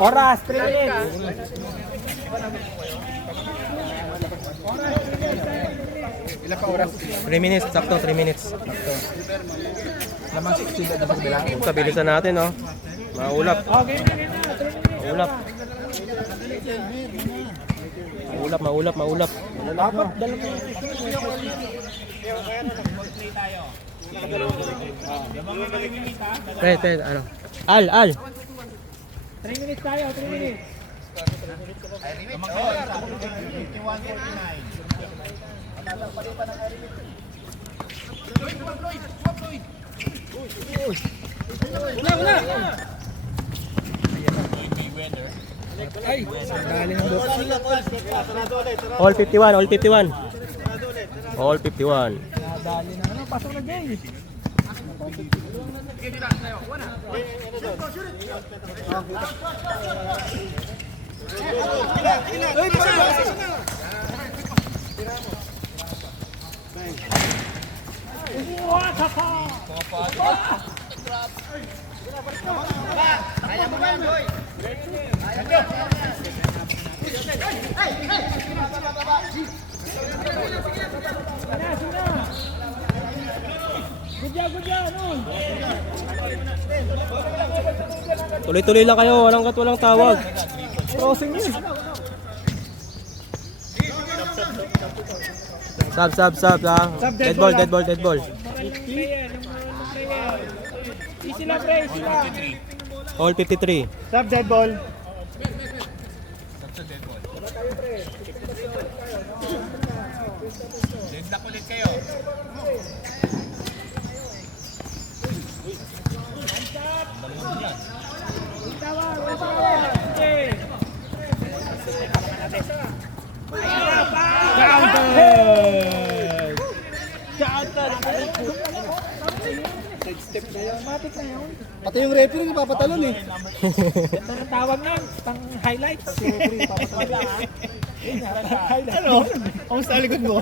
Oras, 3 minutes. Ilan pa oras? 3 minutes, sakto 3 minutes. Lamang 16 na sa bilang. Kabilisan natin, no? Maulap. Okay, Maulap. Maulap. dapat dalawa. Pre, ano? Al. 3 minutes tayo, 3 minutes. Ay, dali ng box. All 51. Dali na ano, pasok na guys. Good job, nun. Tuloy-tuloy lang kayo, walang tawag. Crossing yun. Sub ha. Dead ball. Player. Easy lang, pre, easy lang. All 53. Sab, dead ball. Deadlock ulit kayo. Okay. Pati yung referee napapatalon eh. Ito ang tawag nun, pang highlights. Ano? Kamusta ang likod mo?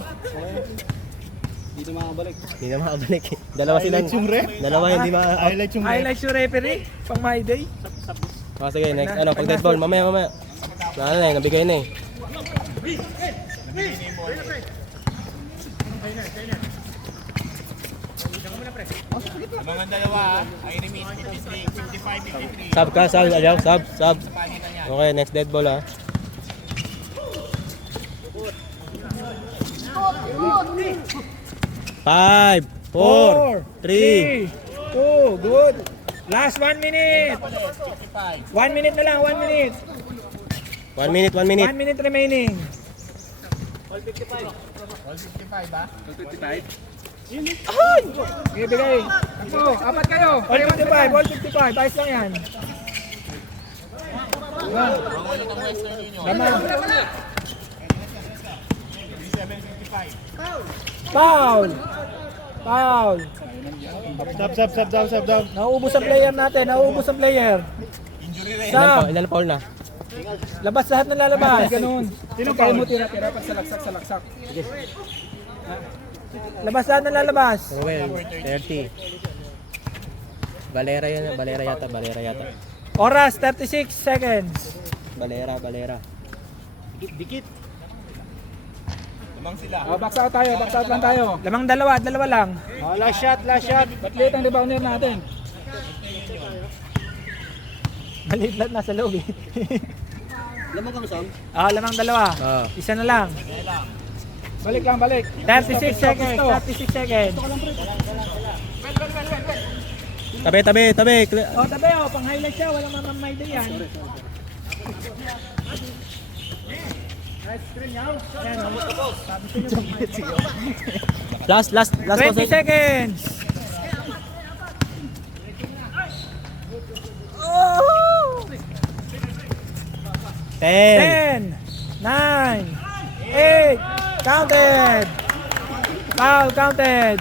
Hindi na makabalik. Hindi na makabalik. Dalawa silang. Highlights yung ref? Dalawa hindi Highlight yung Highlights yung referee, pang my day. Sige, next. Pag dead ball, mamaya. Nabigay na eh. Mga dalawa, ay remain 55, 53. Sub ka, sub. Okay, next dead ball ha. Five, 4, 3. 2, good. Last 1 minute. 1 minute na lang, 1 minute. 1 minute. 1 minute remaining. All 55 ba? Sige, bigay. Ako, apat kayo. All 55. Ayos lang yan. Pangulo ng Western Union. Tama. Foul. Sab. Nauubos ang player natin. Injury rate. Ilan foul na? Labas lahat ng lalabas. Ganun. Sino kayo mo tira-tira pag salaksak. Labas lahat ng lalabas. Well, 30. Valera yata. Oras, 36 seconds. Valera. Lamang sila. Box out tayo, box out lang tayo. Lamang dalawa lang. Last shot, last shot. Ba't late ang rebounder natin? Maliit lang nasa loob eh. Lamang kami, Sam. Lamang dalawa. Isa na lang. Balik lang, balik. 36 seconds. 36 seconds. Tabi. Tabi pang-highlight siya. Walang mamamay din yan. Last 20 seconds. Oh! 10, 9, 8, counted. Foul counted.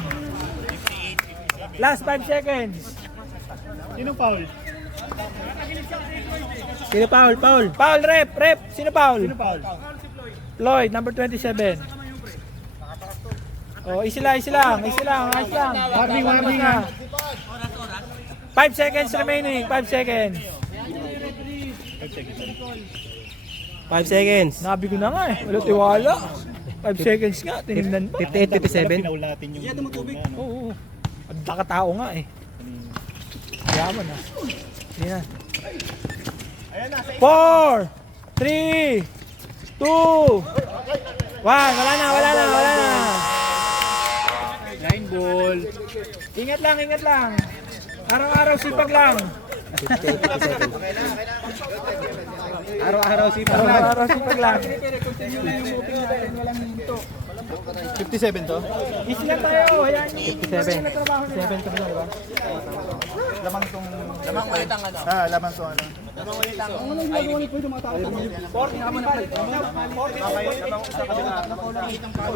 Last 5 seconds. Sino foul? Sino foul? Foul, rep. Sino foul? Foul. Floyd, number 27. Oh, easy lang. Ayos lang. Warning ha. 5 seconds remaining. 5 seconds. 5 seconds. Nabi ko na nga eh. Wala tiwala. 5 seconds nga. Tinignan pa. 58, 57. natin yung Oo. Ang nakatao nga eh. Yaman ah. Hindi na. 4, 3, 2, 1. Wala na. line ball. Ingat lang. Araw-araw sipag lang. 58, 57. Araw-araw si Araw-araw sipag lang. 57 to? Easy lang tayo. Hayaan niyo. 57. Na trabaho nila. 7 ka ba, di ba? Lamang tong... Lamang ulit ang ano. lamang tong ano. Lamang ulit ang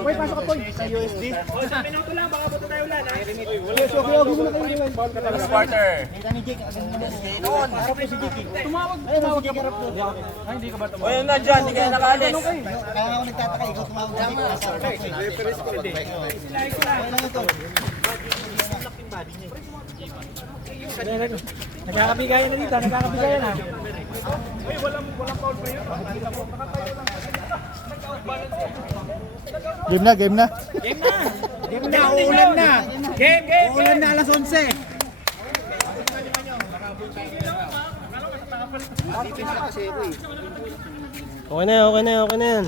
Wait, pasok ka po. Sa USD. Sa minuto lang. Baka buto tayo ulan. first quarter. Tumawag ka para po. O yun na dyan, hindi kayo nakaalis. Kaya ako nagtataka, ikaw tumawag dito. Nagkakabigayan na dito. Nagkakabigayan na. Game na. Game na. Uulan na. Game. Uulan na alas 11. Okay na yan.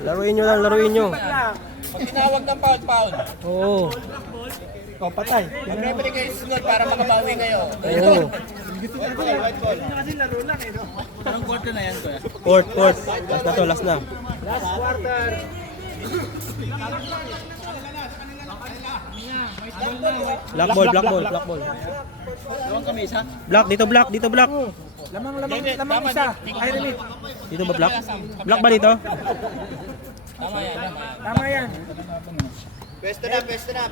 Laruin nyo. Pag tinawag ng foul. Oo. O, patay. Mag-referee kayo sunod para makabawi kayo. Oo. Anong quarter na yan, kuya? Fourth. Last na. Last quarter. Black ball. Dito black. Lamang isa. Ay, relit. Dito ba black? Black ba dito? Tama yan. Pesto na.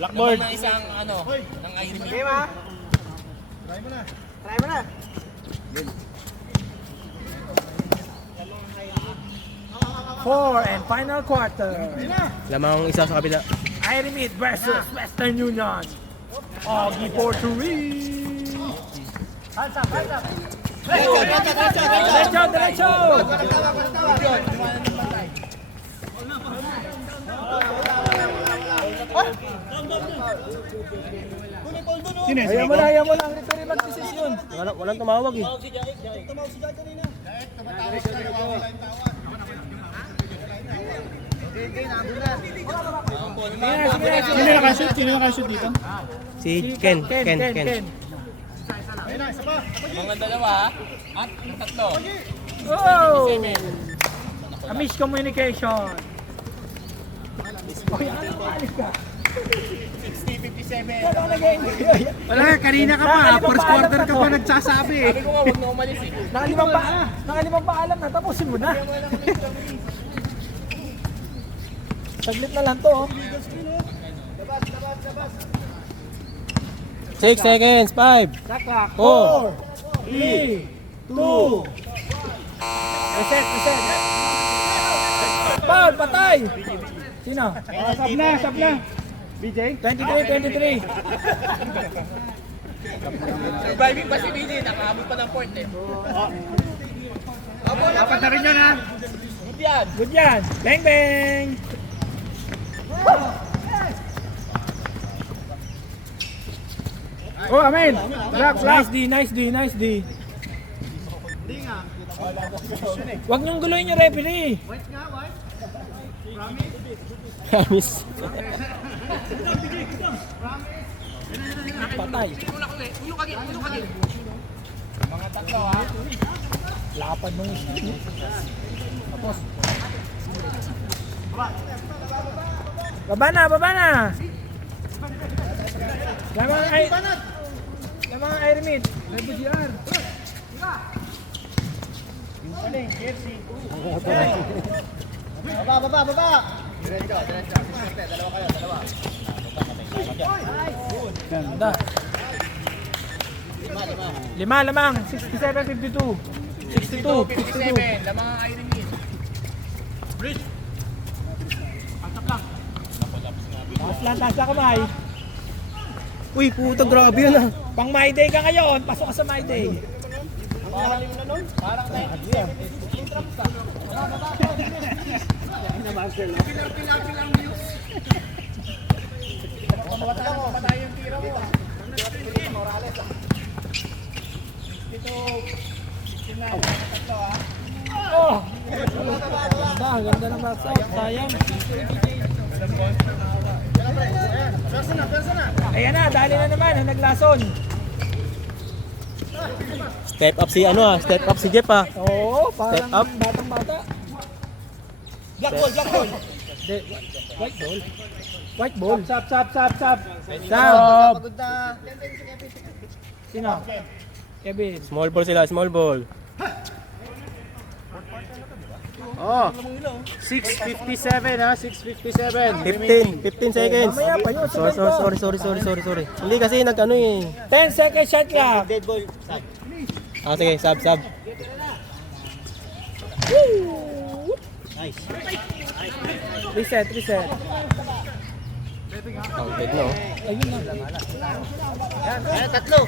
Blackboard. Na isang ano, ng Irene. Game ha? Try mo na. Four and final quarter. Lamang isa sa kabila. Ironmeat versus Western Union. Augie Porturie. Hands up. Diretso. Ayaw mo na. Ang referee mag-desisyon. Walang tumawag eh. Sino nakashoot dito? Si Ken. Mga dalawa, at yung tatlo. Oh! A miscommunication. Wala, kanina ka pa. First quarter ka pa nagsasabi eh. Sabi ko nga, huwag na umalis eh. Nakalimang paalam na, tapusin mo na. Saglit na lang to. 6 seconds. 5. 4. 3, 2. Reset. Foul, patay. Sino? Sab na. BJ? 23. Surviving pa si Billy, nakahabol pa ng point eh. Dapat na rin yun ha. yan. Good yan. Bang, bang. Oh, amen. Black, black. Nice D, nice D, nice D. Huwag niyong guloyin yung referee. Promise. Patay. Mga tatlo ha. Lapad nung isa. Tapos. Baba na, baba na. Lamang ay... Lamang ay remit. Rebo GR. Baba. Ganda. Lima, lamang. 67, 52. 62, 62. 57, lamang ang Iron Man. Taas na kamay. Uy, puta, grabe yun ah. Pang My Day ka ngayon, pasok ka sa My Day. Parang 97. Oh! Ang ganda ng box out, sayang. Ayan na, dali na naman, ang naglason. Step up si ano ah, step up si Jeff ah. Oo, parang Step up. batang-bata. Black ball. Hindi, white ball. White ball. Sap. Sab! Pagod na. Sino? Kevin. Small ball sila, small ball. Oh. 6:57 ha, 6:57. 15 seconds. Mamaya pa yun, Sorry. Hindi kasi nag-ano eh. 10 second shot clock. Dead ball. Ah, sige, sub. Nice. Reset. Counted no. Ayun na. Ayan, tatlo.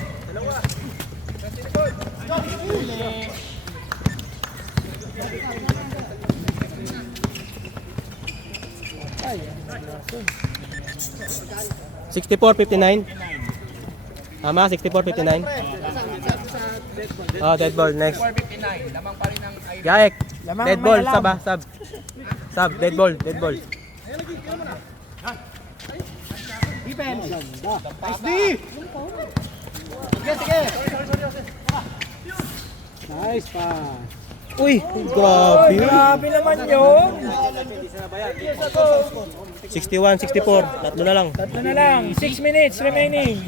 Ay, naglason. 64-59. Tama, 64-59. Oh, dead ball, next. 459, lamang pa rin ang Iron Man. Gaek. Lamang Dead may ball, alam. sub ah, sub. Sub, dead ball. Defense. Nice D. Sige. Nice pa. Uy, grabe. Grabe naman yun. 61-64. Tatlo na lang. Tatlo na lang. 6 minutes remaining.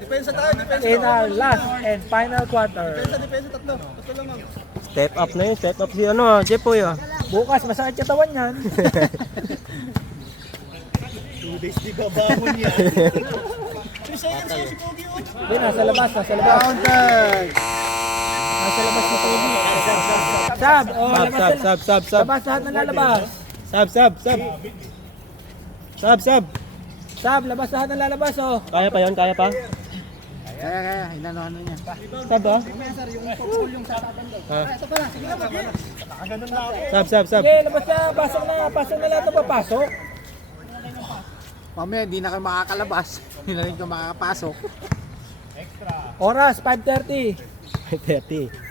Depensa tayo, depensa. In our last and final quarter. Depensa, tatlo. Tatlo lamang. Step up na yun. Step up si ano ah, Jeff Boy ah. Bukas, masakit katawan yan. 2 days di babahon yan. 3 seconds si Pogi. Hindi, nasa labas. Counted. Nasa labas na Pogi. Sab! Oh, Sub. Labas, lahat na lalabas. Sub. Sab, labas lahat na lalabas, oh. Kaya pa yun, kaya pa. Kaya, inano niya. Sub ah. Sub. Sige, labas na. Pasok na lahat na papasok. Mamaya, hindi na kayo makakalabas. Hindi na rin kayo makakapasok. Oras, 5:30. 30.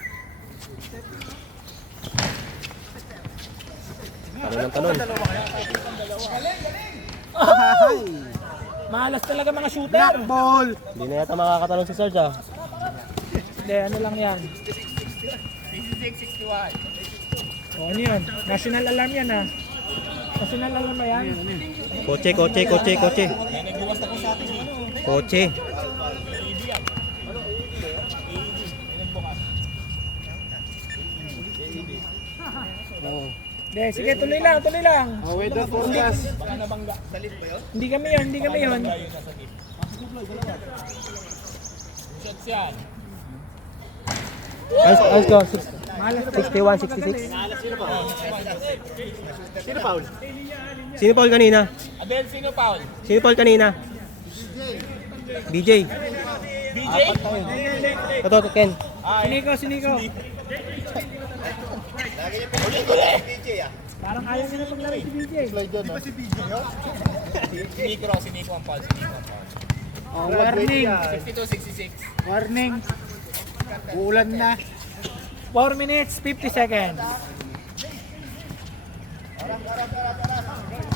Talon. Malas talaga mga shooter. Black ball. Hindi na yata makakatalon si Sarge ah. Hindi, ano lang yan. 66, 61. O, ano yun? National alarm yan, ha? National alarm ba yan? Kotse. Hindi, sige, tuloy lang. Oh, weather forecast. Hindi kami yun. Shots yan. Ayos ko. 61-66. Sino foul? Sino foul kanina? Abel, sino foul? Sino foul kanina? DJ. BJ? Ito, Ken. Siniko. Parang ayaw niya na maglaro si BJ. Si Nico ang foul. Warning. 62-66. Warning. Uulan na. 4 minutes, 50 seconds.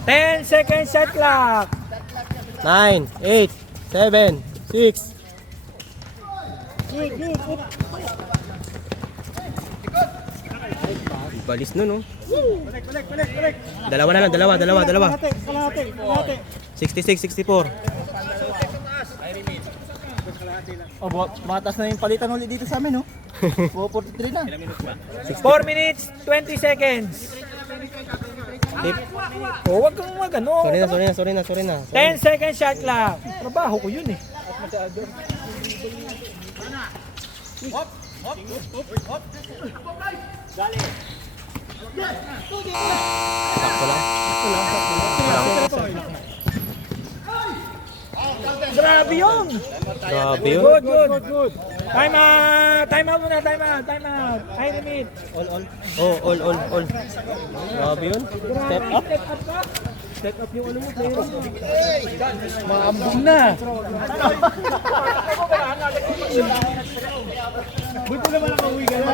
10 seconds shot clock. 9, 8, 7, 6. Balis nun, no? Dalawa na lang, dalawa. 66, 64. Oh, matas na yung palitan ulit dito sa amin, no? 43 na. 4 minutes, 20 seconds. Oh, wag kang ano. Sorry na. 10 seconds shot clock. Trabaho ko yun eh. Grabe yun. Grabe yun. Good. Time out muna, time out. Time limit. All. Grabe yun. Step up. Step up yung ano mo, player mo. Maambong na. Buti naman nakauwi ka na.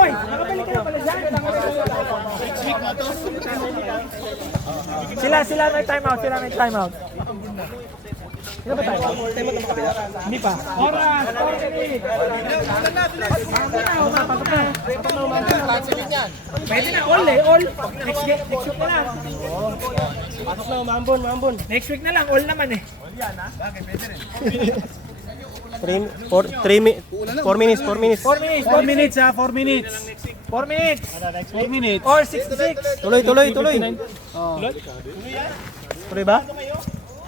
Oy, nakabalik ka na pala dyan. Sila may time out. Sino ba tayo? Hindi pa. Oras! 4 minutes! Cancel din yan. Pwede na, all. Next week na lang. Pasok na, maambon. Next week na lang, all naman eh. 4 minutes. 4 minutes. 4 minutes ha, 4 minutes. 4 minutes. 4 minutes. Or 66. Tuloy. Tuloy ba?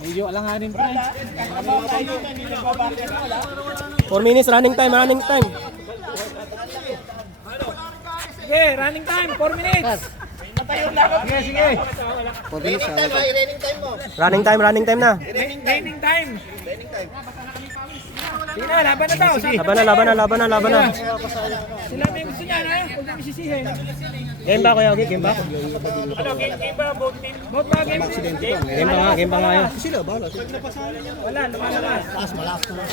Medyo alanganin pa rin. 4 minutes, running time. Sige, running time, 4 minutes. Sige. Running time na. Raining time. Sige na, laban na daw. Laban na. Sila may gusto niya na, huwag namin sisihin. Game ba, Kuya Ogie? Game ba? Ano, game ba, both team? Both ba, game? Game ba nga yun? Wala, lumalakas.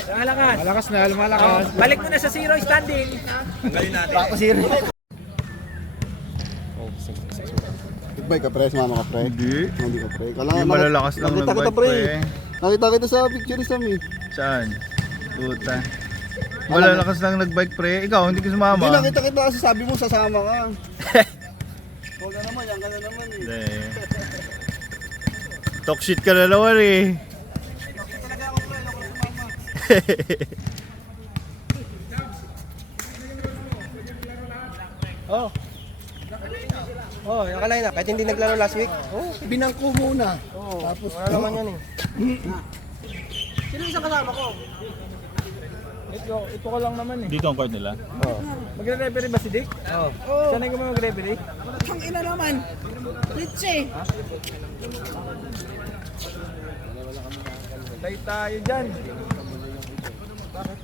Lumalakas. Lumalakas. Balik mo na sa zero standing. Nagbike ka pre, sumama ka pre? Hindi ka pre. Hindi malalakas lang nakita nagbike kita pre. pre. Nakita kita sa picture sa mi. Saan? Puta. Malalakas lang nagbike pre. Ikaw, hindi ka sumama. Hindi nakita kita kasi sabi mo sasama ka. Huwag ka naman, yan ka na naman eh. Hindi. Talk shit ka na naman eh. Oh, nakaline na. Kahit hindi naglaro last week. Binangko muna. Tapos wala naman yan eh. Sino isang kasama ko? Ito ko lang naman eh. Dito ang court nila. Magre-referee ba si Dick? Oo. Sanay ko mo mag-referee? Ang ina naman. Richie. Tayo dyan. Bakit?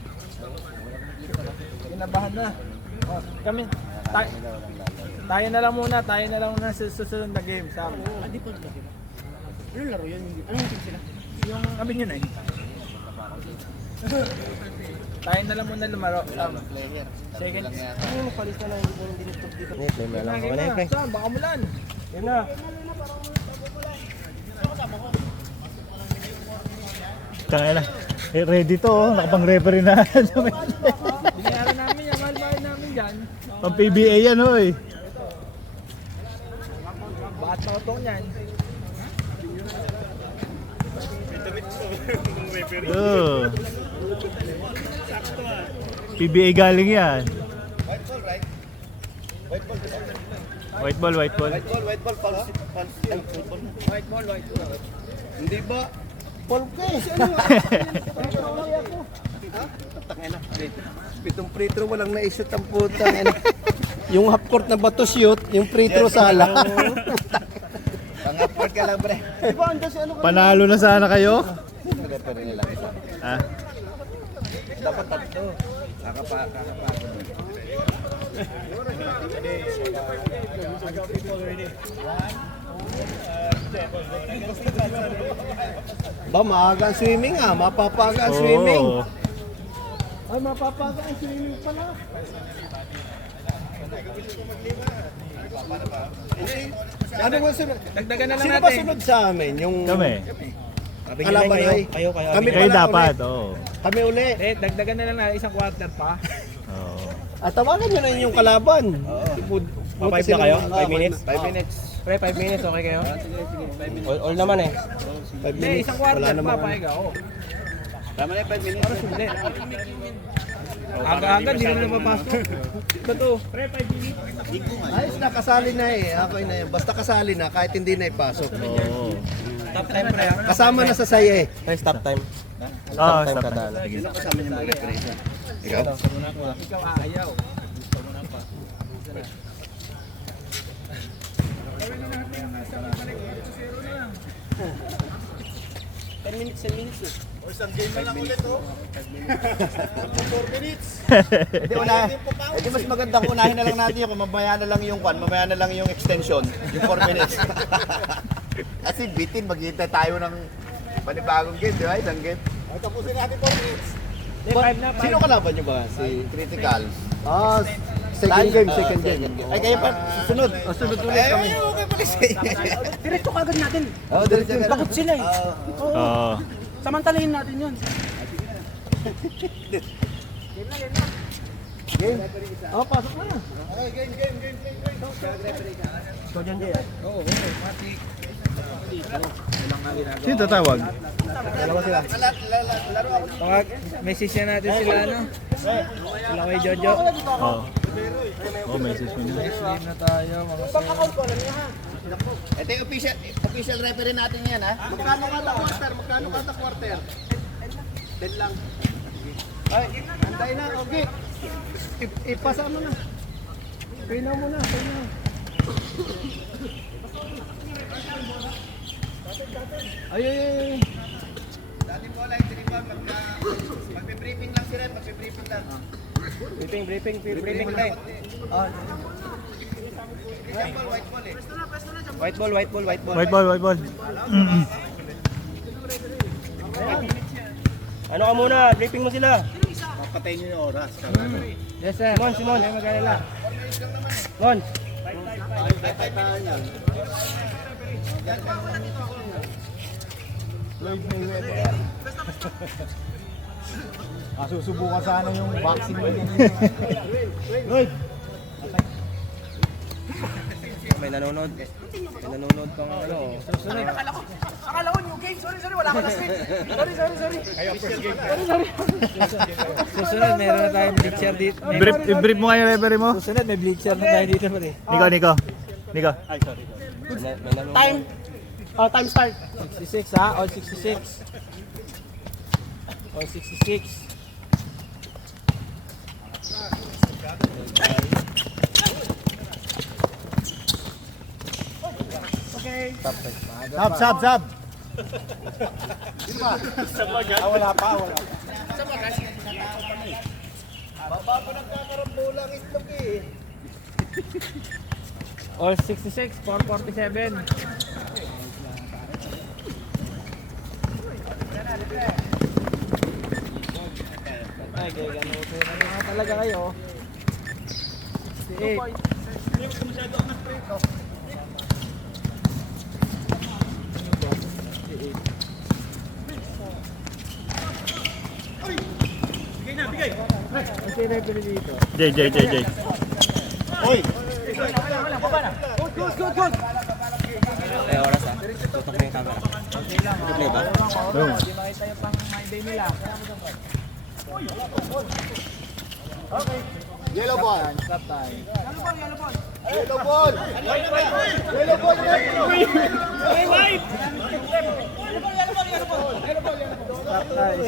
Kinabahan na. Oh, kami, tayo na lang muna sa susunod na game. Sabi. Ano laro yun? Anong team sila? Yung kami yun eh. Tayo na lang muna lumaro. Second. Play mo lang ako na pre. Saan? Baka mulan. Yun na. Kaya na. Ready to oh. Nakapang referee na. Binayaran namin yan. Mahal-mahal namin dyan. Pang PBA yan oy. Bakit nakatong yan? Oh. PBA galing yan. White ball. White ball, false. Hindi ba? Polka eh. Tangina. Pitong free throw walang na-shoot ang puta. Yung half court na bato shoot, yung free throw sala. Pang-half court ka lang, pre. Di ba andyan si ano ka? Panalo na sana kayo. Referee nila isa. Ha? Dapat tatlo. Kakapagod. Ba, maaga ang swimming ah. Mapapaga ang swimming. Oo. Ay, mapapaga ang swimming pala. Ano ba sunod? Dagdagan na lang Sino ba natin. sunod sa amin? Yung Kami. kalaban ay? Kayo. Kami Kayo pala dapat, uli. oo. Kami uli. Dagdagan na lang natin isang quarter pa. Oo. At tawagan nyo na yung kalaban. Pa-5 na kayo? 5 minutes? 5 minutes. Pre, 5 minutes, okay kayo? All naman eh. 5 Hindi, minutes. isang quarter Wala pa, naman. pahiga ako. Tama na 5 minutes. Hindi. Aga-aga, di rin napapasok. Bato. Ayos na, kasali na eh. Okay na yun. Basta kasali na, kahit hindi na ipasok. Oo. Top time pre. Kasama na sa saya eh. Pre, stop time. Oo, Stop time stop. kada ano. Sige. Kasama niya mag-referee. Ikaw? Ikaw aayaw. 10 minutes, 10 minutes eh. Hindi mas maganda kung unahin na lang natin yung mamaya na lang yung mamaya na lang yung extension, yung 4 minutes. Kasi bitin, maghihintay tayo ng panibagong game, di ba? Isang game. Tapusin natin 4 minutes. Sino kalaban nyo ba? Si Critical? Second game. Ay, kayo pa, susunod. Sunod ulit kami. Ay, okay pala sa inyo. Diretso kagad natin. Oo, diretso ka. Bakit sila eh? Oo. Samantalahin natin yun. Game. Pasok na. Okay, game. So, dyan dyan. Sino tatawag? Pag message na natin sila ano. Sila kay Jojo. Oo. Oh, message mo na. Stream na tayo mga sir. Ito yung official referee natin yan, ha? Magkano kada quarter? 10 lang. Ay, anday na, okay. Ipasa mo na. Pina mo na, pina. Ay. Dati po lang, tinibag, magbe-briefing lang si Red, magbe-briefing lang. Briefing tayo. White ball. White ball. Ano ka muna? Briefing mo sila. Papatayin nyo yung oras. Yes sir. Simon. Hindi mag-alala. Mon. Susubukan sana yung vaccine mo yun. May nanonood. May nanonood kang ano. Akala ko new game. Sorry. Wala ka na script. Sorry. Susunod, meron na tayong bleacher dito. I-brief mo kayo referee mo. Susunod, may bleacher na tayo dito pare. Nico. Time. Time start. 66 ha, all 66. All 66. Sab. Wala pa. Bago nagkakarambola ang itlog eh. All 66, 447. Ay, gaganutin na nga talaga kayo. 68. Kasi referee dito. J. Ay, oras ah. Tutok na yung camera. Play ba? Boom. Hindi makita yung pang my day nila. Yellow ball. Stop time. Yellow ball.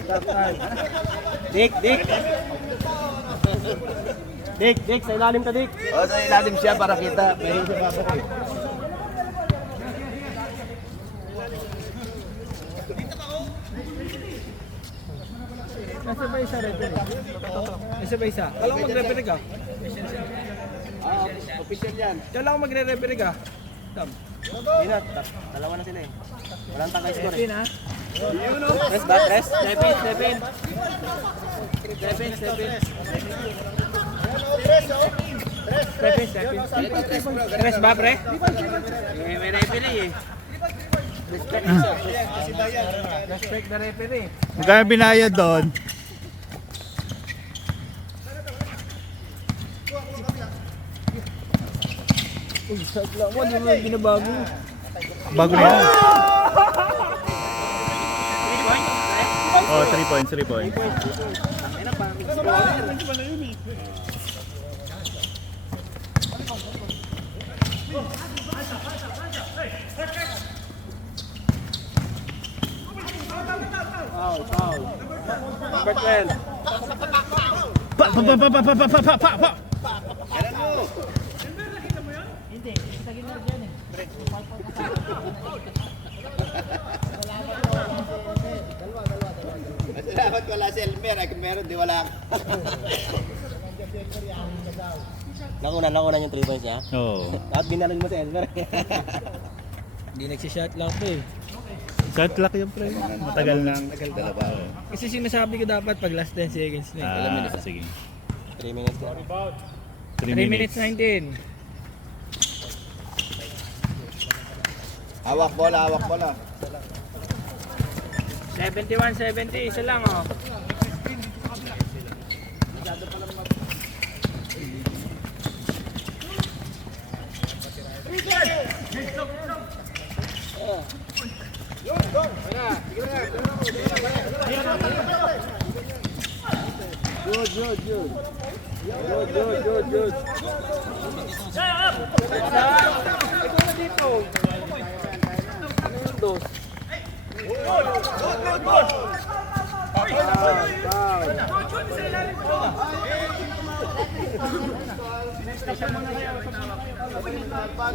Stop time. Dick, sa ilalim ka, Dick. Sa ilalim siya para kita. Meron siya babak eh. Nasa ba isa referee? Nasa ba isa? Kala ko magre-referee ka? Official yan. Kala ko magre-referee ka? Tam. Hindi na, dalawa na sila eh. Walang tangkay score eh. Pin ha? Press ba? Press? 7. Press ba pre? May referee eh. Respect the referee. Magkano binayad doon? Uy, sagla mo, di mo binabago. Bago na yan. Oh, 3 points, 3 points. Number 12. Pa! Dapat wala si Elmer. Ay kung meron, di wala ka. Nakunan yung 3 points niya. Oo. At binalan mo si Elmer. Hindi nagsishot lang to eh. Shot clock yung pre. Matagal na. Dalawa. Kasi sinasabi ko dapat pag last 10 seconds na eh. Sige. 3 minutes na. 3 3 minutes 19. Hawak bola. 71-70, isa lang oh. Good. Ikaw na dito. Ano yung dos?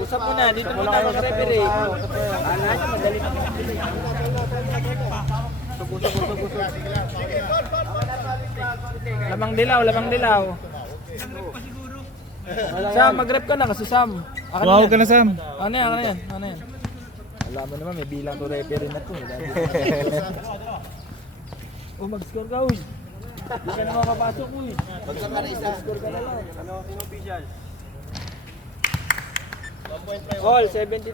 Usap muna, dito muna ako sa referee. Madali na. Lamang dilaw. Sam, mag-rep ka na kasi Sam. Wow ka na, Sam. Ano yan? Alam mo naman, may bilang to referee na to. Oh, mag-score ka, uy. Hindi ka na makapasok, uy. Mag-score ka na lang. Ano, official? All, 72.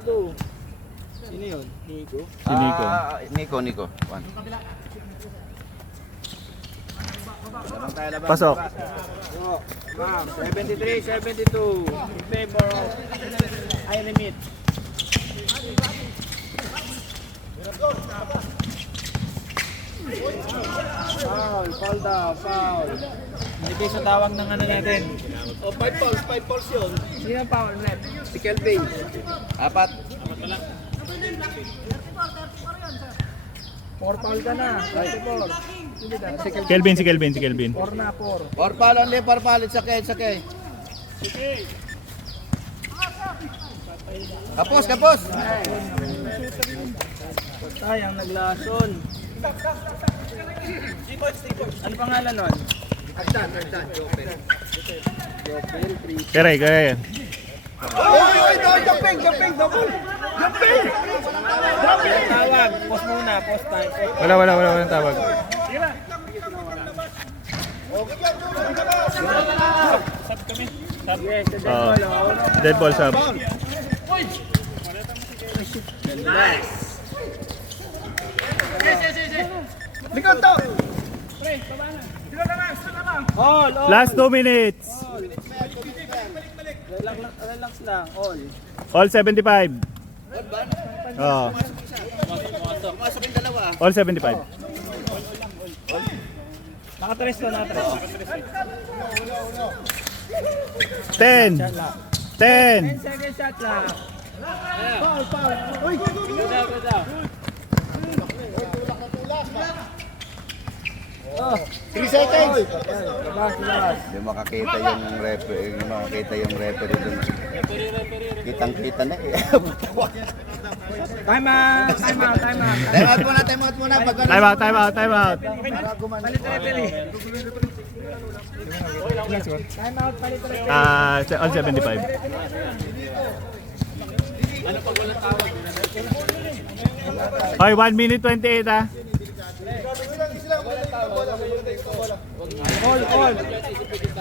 Sino yun? Nico? Si Nico. Nico. One. Pasok. Ma'am, 73-72. In favor of Ironmeat. Foul. Hindi kayo sa tawag ng ano natin. Oh, 5 fouls yun. Sino ang foul net? Si Kelvin. 4. 4 foul ka na. 4. Hindi ka. Si Kelvin. 4 na, 4. 4 foul only, 4 foul. It's okay. Kapos. Sayang, naglason. Ano pangalan nun? Agdan, Joper. Kaya. Jumping. Tawag. Post muna. Post time. Wala tawag. Yes, the dead Oh. ball. Oh. Dead ball, Sam. All. Last 2 minutes. Relax lang. All. All 75. Oh. Pumasok yung dalawa. All 75. Nakatres to. 10. 10 second shot lang. Foul. Uy! Go down. 3 seconds. Labas. Hindi makakita yung referee doon. Kitang-kita na eh. Time out, time out, time out. Time out muna. Pag Time out, time out, time out. Palit referee. Time out, palit referee. On 75. Hoy, 1 minute 28 ah. All.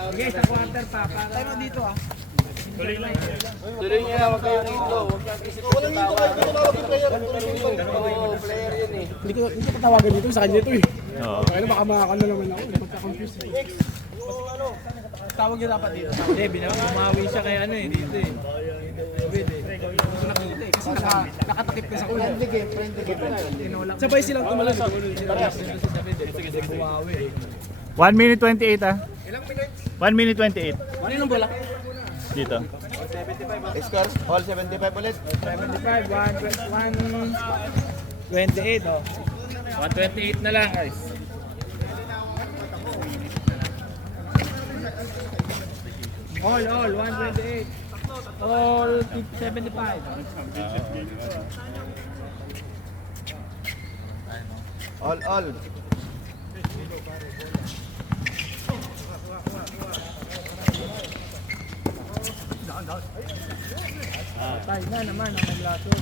Okay, sa quarter pa. Time out dito ah. Tuloy niya, huwag kayo dito. Huwag kang isip-isip tawa. Oo, player yun eh. Hindi ko patawagan dito sa kanya ito eh. Oo. Kaya baka makakano naman ako. Magka-confuse eh. Tawag niyo dapat dito. Hindi, bumawi siya kay ano eh, dito eh. Kasi nakatakip ka sa ulo. Sabay silang tumalon. Sige. Bumawi eh. 1 minute 28 ah. 1 minute 28. Ano yung bola? Dito. Scores, all 75 ulit. 75, 128 oh. 128 na lang guys. All, 128. All 75. All. Tayo na naman ang naglason.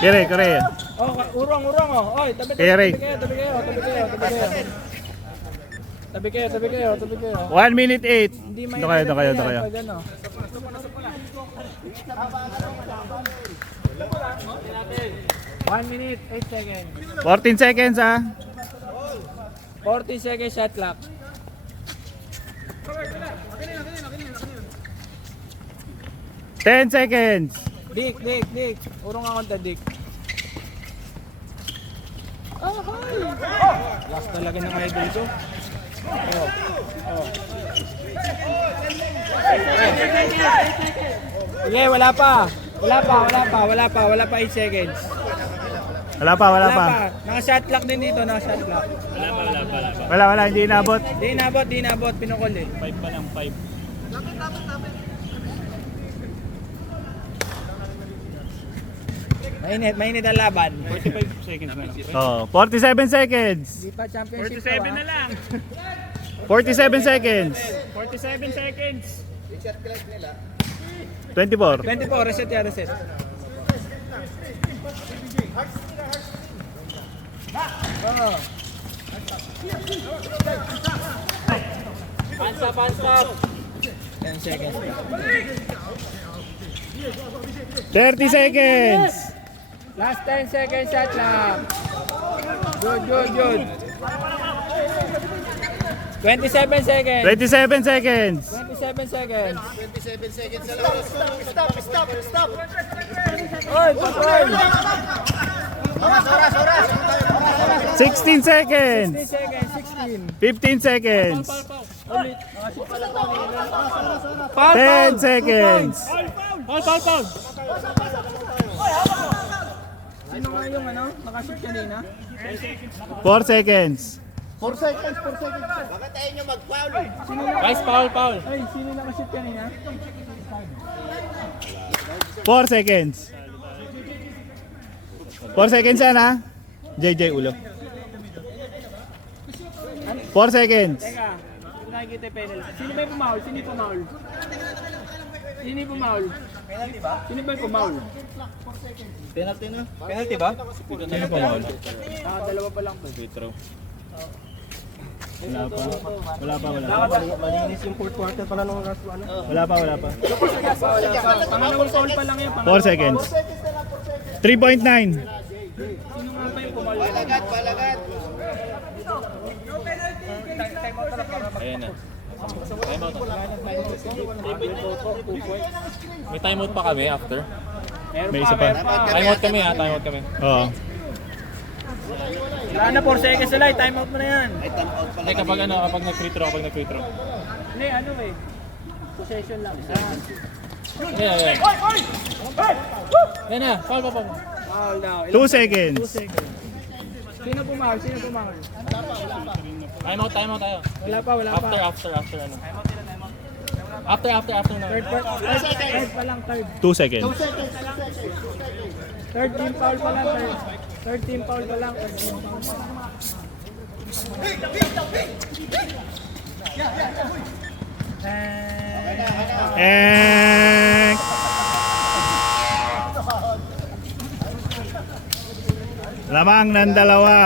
Kere. Oh, urong oh. Oy, tabi Kere. kayo. Tabi kayo. 1 minute 8. Hindi Ito kayo. Pag ano. 1 minute, 8 seconds. 14 seconds ah. 40 seconds shot clock. Ten seconds. Dick. Urong ako ta, Dick. Last talaga ng idol ko. Sige, wala pa 8 seconds. Wala pa. Naka-shot clock din dito, naka-shot clock. Wala, hindi inabot. Di inabot, pinukol eh. 5 pa lang, 5. Mainit ang laban. 45 seconds na lang. Oh, 47 seconds. Di pa championship 47 na lang. 47 seconds. 47 seconds. 24. 24, reset. Hands up. 10 seconds. 30 seconds. Last 10 seconds shot lang. Good. 27 seconds. 27 seconds. 27 seconds. 27 seconds sa labas. Stop. Oy, patay. Oras. 16 16 seconds. seconds, 16. 15 seconds. Ulit. 10 seconds. Foul. Sino nga yung nakashoot kanina? 4 seconds. 4 seconds. Bakit tayo nyo mag-foul eh? Guys, foul. Ay, sino nakashoot kanina? 4 seconds. 4 seconds yan ha. JJ ulo. 4 seconds. Teka, nakikita yung penalty. Sino ba yung pumaul? Sino yung pumaul? Penalty na. Penalty ba? Sino pa mall? Dalawa pa lang. Wala pa. Malinis yung fourth quarter pala nung last one. Wala pa. Pangalawang foul pa lang yan. 4 seconds. 3.9. Sino nga ba yung pumaul? Balagat. Ayan na. Timeout. May timeout pa kami after. May isa pa. Timeout kami. Oo. Wala na, 4 seconds na lang. Time out mo na yan. Ay, kapag nag-free throw. Hindi, possession lang. Ayan. Yan na, foul pa. Foul daw. 2 seconds. Sino pumaul? Timeout tayo. Wala pa. After ano. After na. Third pa lang, third. 2 seconds. Third team foul pa lang, third. Third team foul pa lang, third team foul. Lamang ng dalawa.